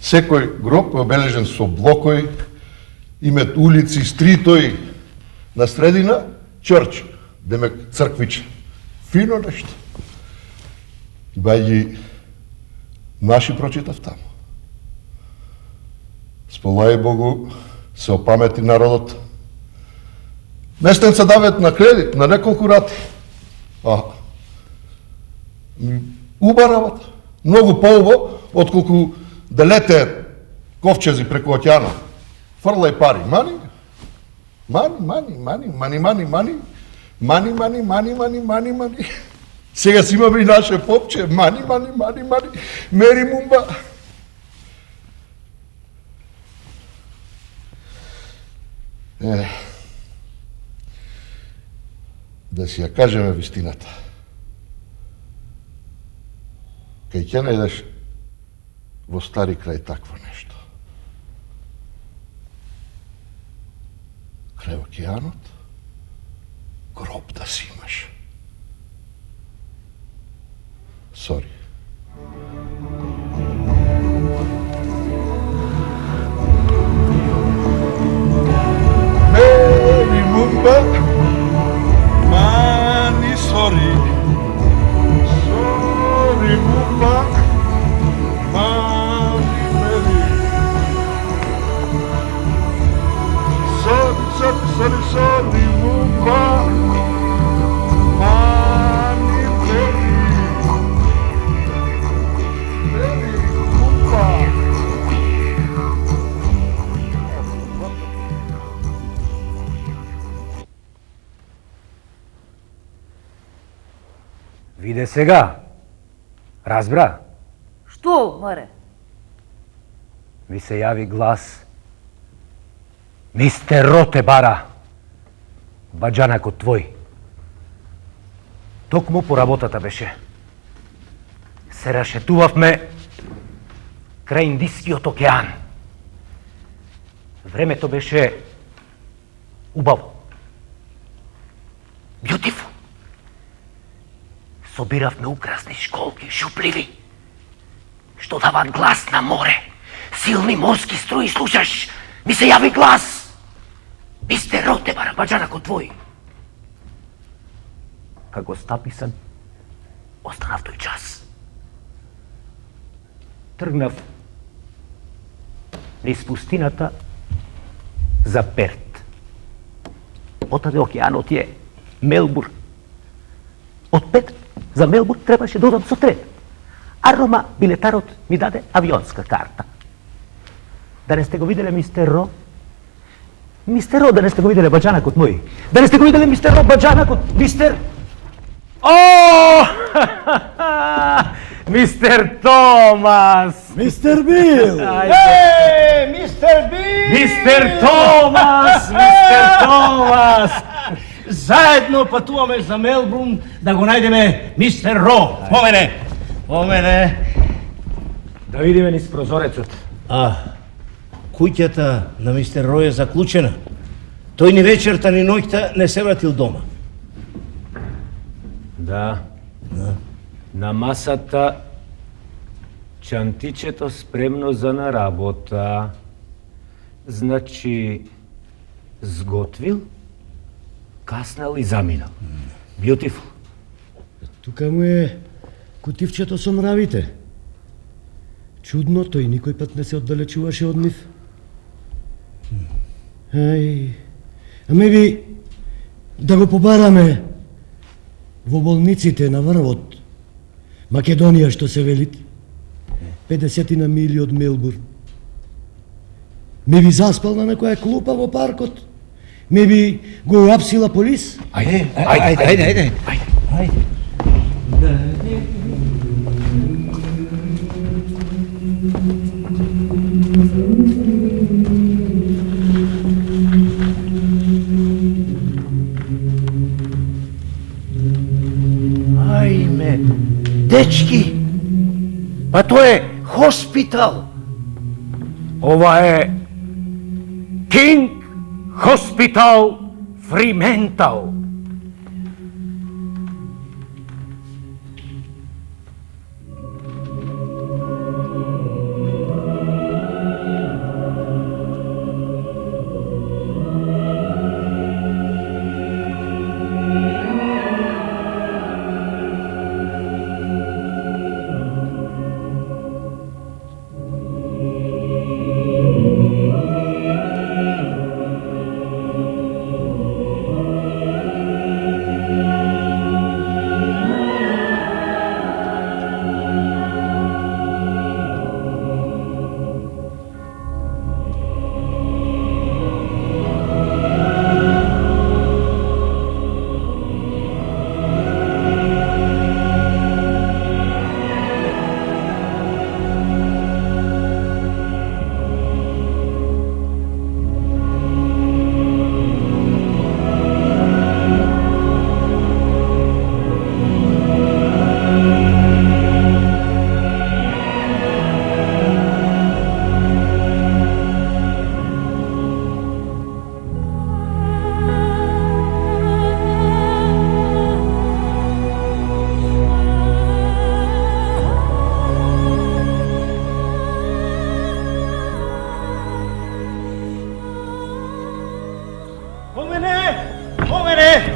Секој гроб е обележен со блокои, имет улици, стритои, на средина чрч, демек црквиче. Фино нешто. И бајги наши прочитав таму. Сполај Богу, се опамети народот. Местенца дават на кредит, на неколку рати. Уба работа. Многу поубо, отколку да лете ковчези преку океана. Фрлај пари. Мани? Мани. Сега си имаме и наше попче. Мани. Мери мумба. Да си ја кажеме вистината. Кај ќе најдеш во Стари крај такво нешто. Крај океанот, гроб да си имаш. Сори. Мери мумба, мани сори. Сори мумба, мани мери. Сори мумба, мани мери. Мери мумба. Виде сега. Разбра? Што, море? Ви се јави глас. Мистер Роте бара. Баџанакот твој. Токму по работата беше. Се рашетувавме крај Индискиот океан. Времето беше убаво. Beautiful. Собиравме украсни школки, шупливи, што дават глас на море. Силни морски струи, слушаш, ми се јави глас. Мистер Роте бара, баџанакот твој. Како стаписан, останав тој час. Тргнав низ пустината за Перт. Отаде океанот е Мелбурн. Од Перт за Мелбурн требаше да одам со трен. Арома билетарот ми даде авионска карта. Да не сте го виделе мистер Ро? Мистер Ро, да не сте го виделе баџанакот мој? Да не сте го виделе мистер Ро, баџанакот? Мистер... О! Мистер Томас! Мистер Бил! Мистер Бил! Мистер Томас! Мистер Томас! Заедно пътуваме за Мелбурн да го найдеме мистер Ро. По мене. Да видиме низ прозорецът. Куќата на мистер Ро е заклучена. Тој ни вечерта ни ноќта не се вратил дома. Да. На масата чантичето спремно за на работа. Значи, сготвил, каснал и заминал. Beautiful. Тука му е кутивчето со мравите. Чудно, тој никој пат не се оддалечуваше од нив. Ами ви да го побараме во болниците на врвот. Македонија, што се вели, 50 на мили од Мелбурн. Ме би заспал на некоја клупа во паркот. Ме би го апсила полис. Ајде. Ајме, дечки, па тоа е хоспитал. Ова е Кинг Хоспитал Фриментал.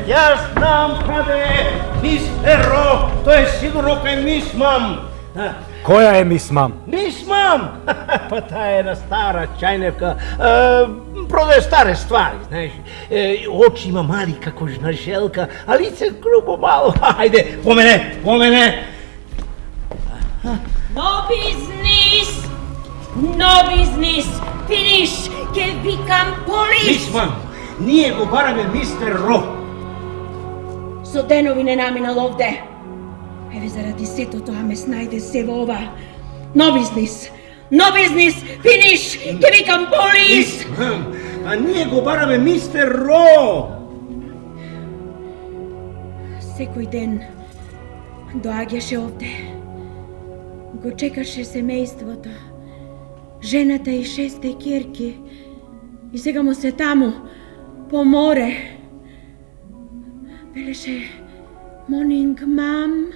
Јас знам каде е мистер Ро, тој е сигурно кај мис Мам. Која е мис Мам? Мис Мам! Па таа е една стара чајневка, продае старе ствари, знаеш. Очи има мали како жнажелка, а лице грубо мало. Ајде, по мене. No business, finish, ќе викам полис. Мис Мам, ние го бараме мистер Ро. Со денови не наминал овде. Еве заради сето тоа ме снајде се во ова. No business, finish, ќе викам полис. Мис Мам, а ние го бараме мистер Ро. Секој ден доаѓаше овде. Го чекаше семејството. Жената и 6 ќерки. И сега му се таму, по море. Велеше, morning, мам.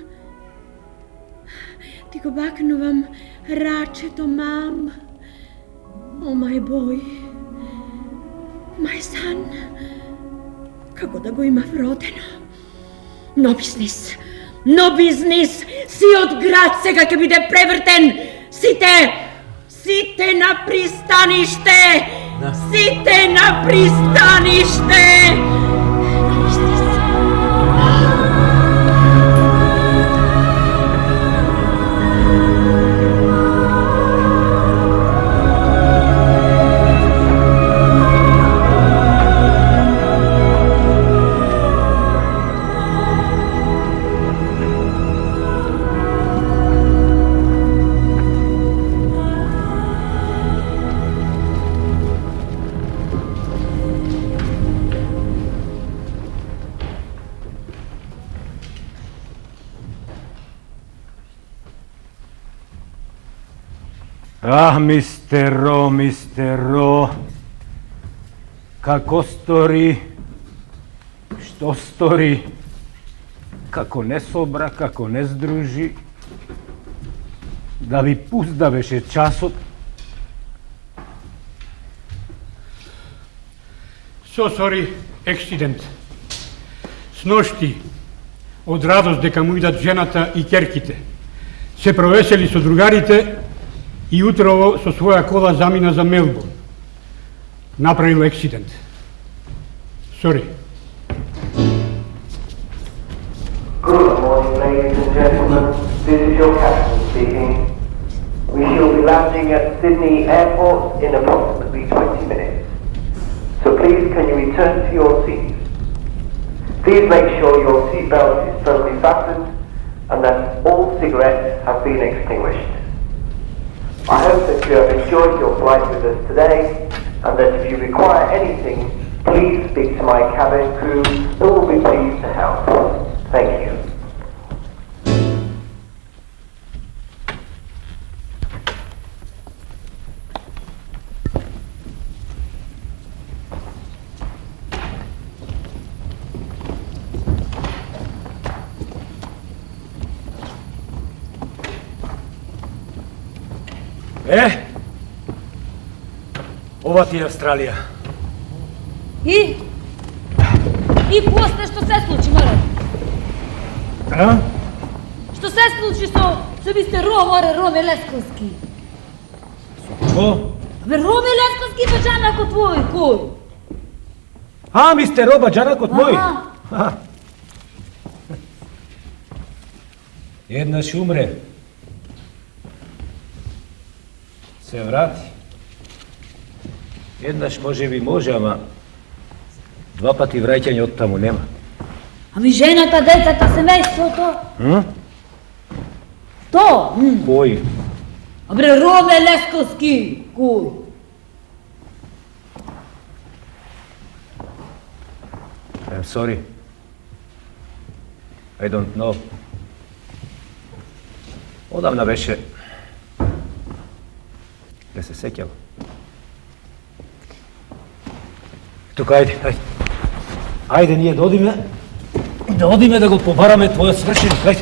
Ти го бакнувам рачето, мам. О, my boy. My son. Како да го имав родено. No business. Сиот град сега ќе биде превртен. Сите на пристаниште! Сите на пристаниште! Мистеро, како стори, што стори, како не собра, како не здружи, да ви пузда беше часот. So sorry, accident. Сношти, од радост дека му идат жената и керките, се провесели со другарите и утрово со своја кола замина за Мелбурн. Направил accident. Sorry. Good morning, ladies and gentlemen. This is your captain speaking. We shall be landing at Sydney Airport in approximately 20 minutes. So please, can you return to your seats? Please make sure your seatbelt is firmly fastened and that all cigarettes have been extinguished. I hope that you have enjoyed your flight with us today and that if you require anything, please speak to my cabin crew who will be pleased to help. Thank you. Ова ти е Австралија. И после што се случи, море? Што се случи со мистер Роме Лесковски? Ко? Бе, Роме Лесковски баџанакот твој, кој? Мистер Роба, джанакот мој? Еднаш умре. Се врати. Еднаш може, ама два пати враќање од таму нема. Ами жената, децата, семејството? Што? Кој? Абре, Роме Лесковски, кој? I'm sorry. I don't know. Одамна беше. Не се сеќав. Тука, ајде. Ајде ние да одиме да го побараме твојот свршеник. Ајде.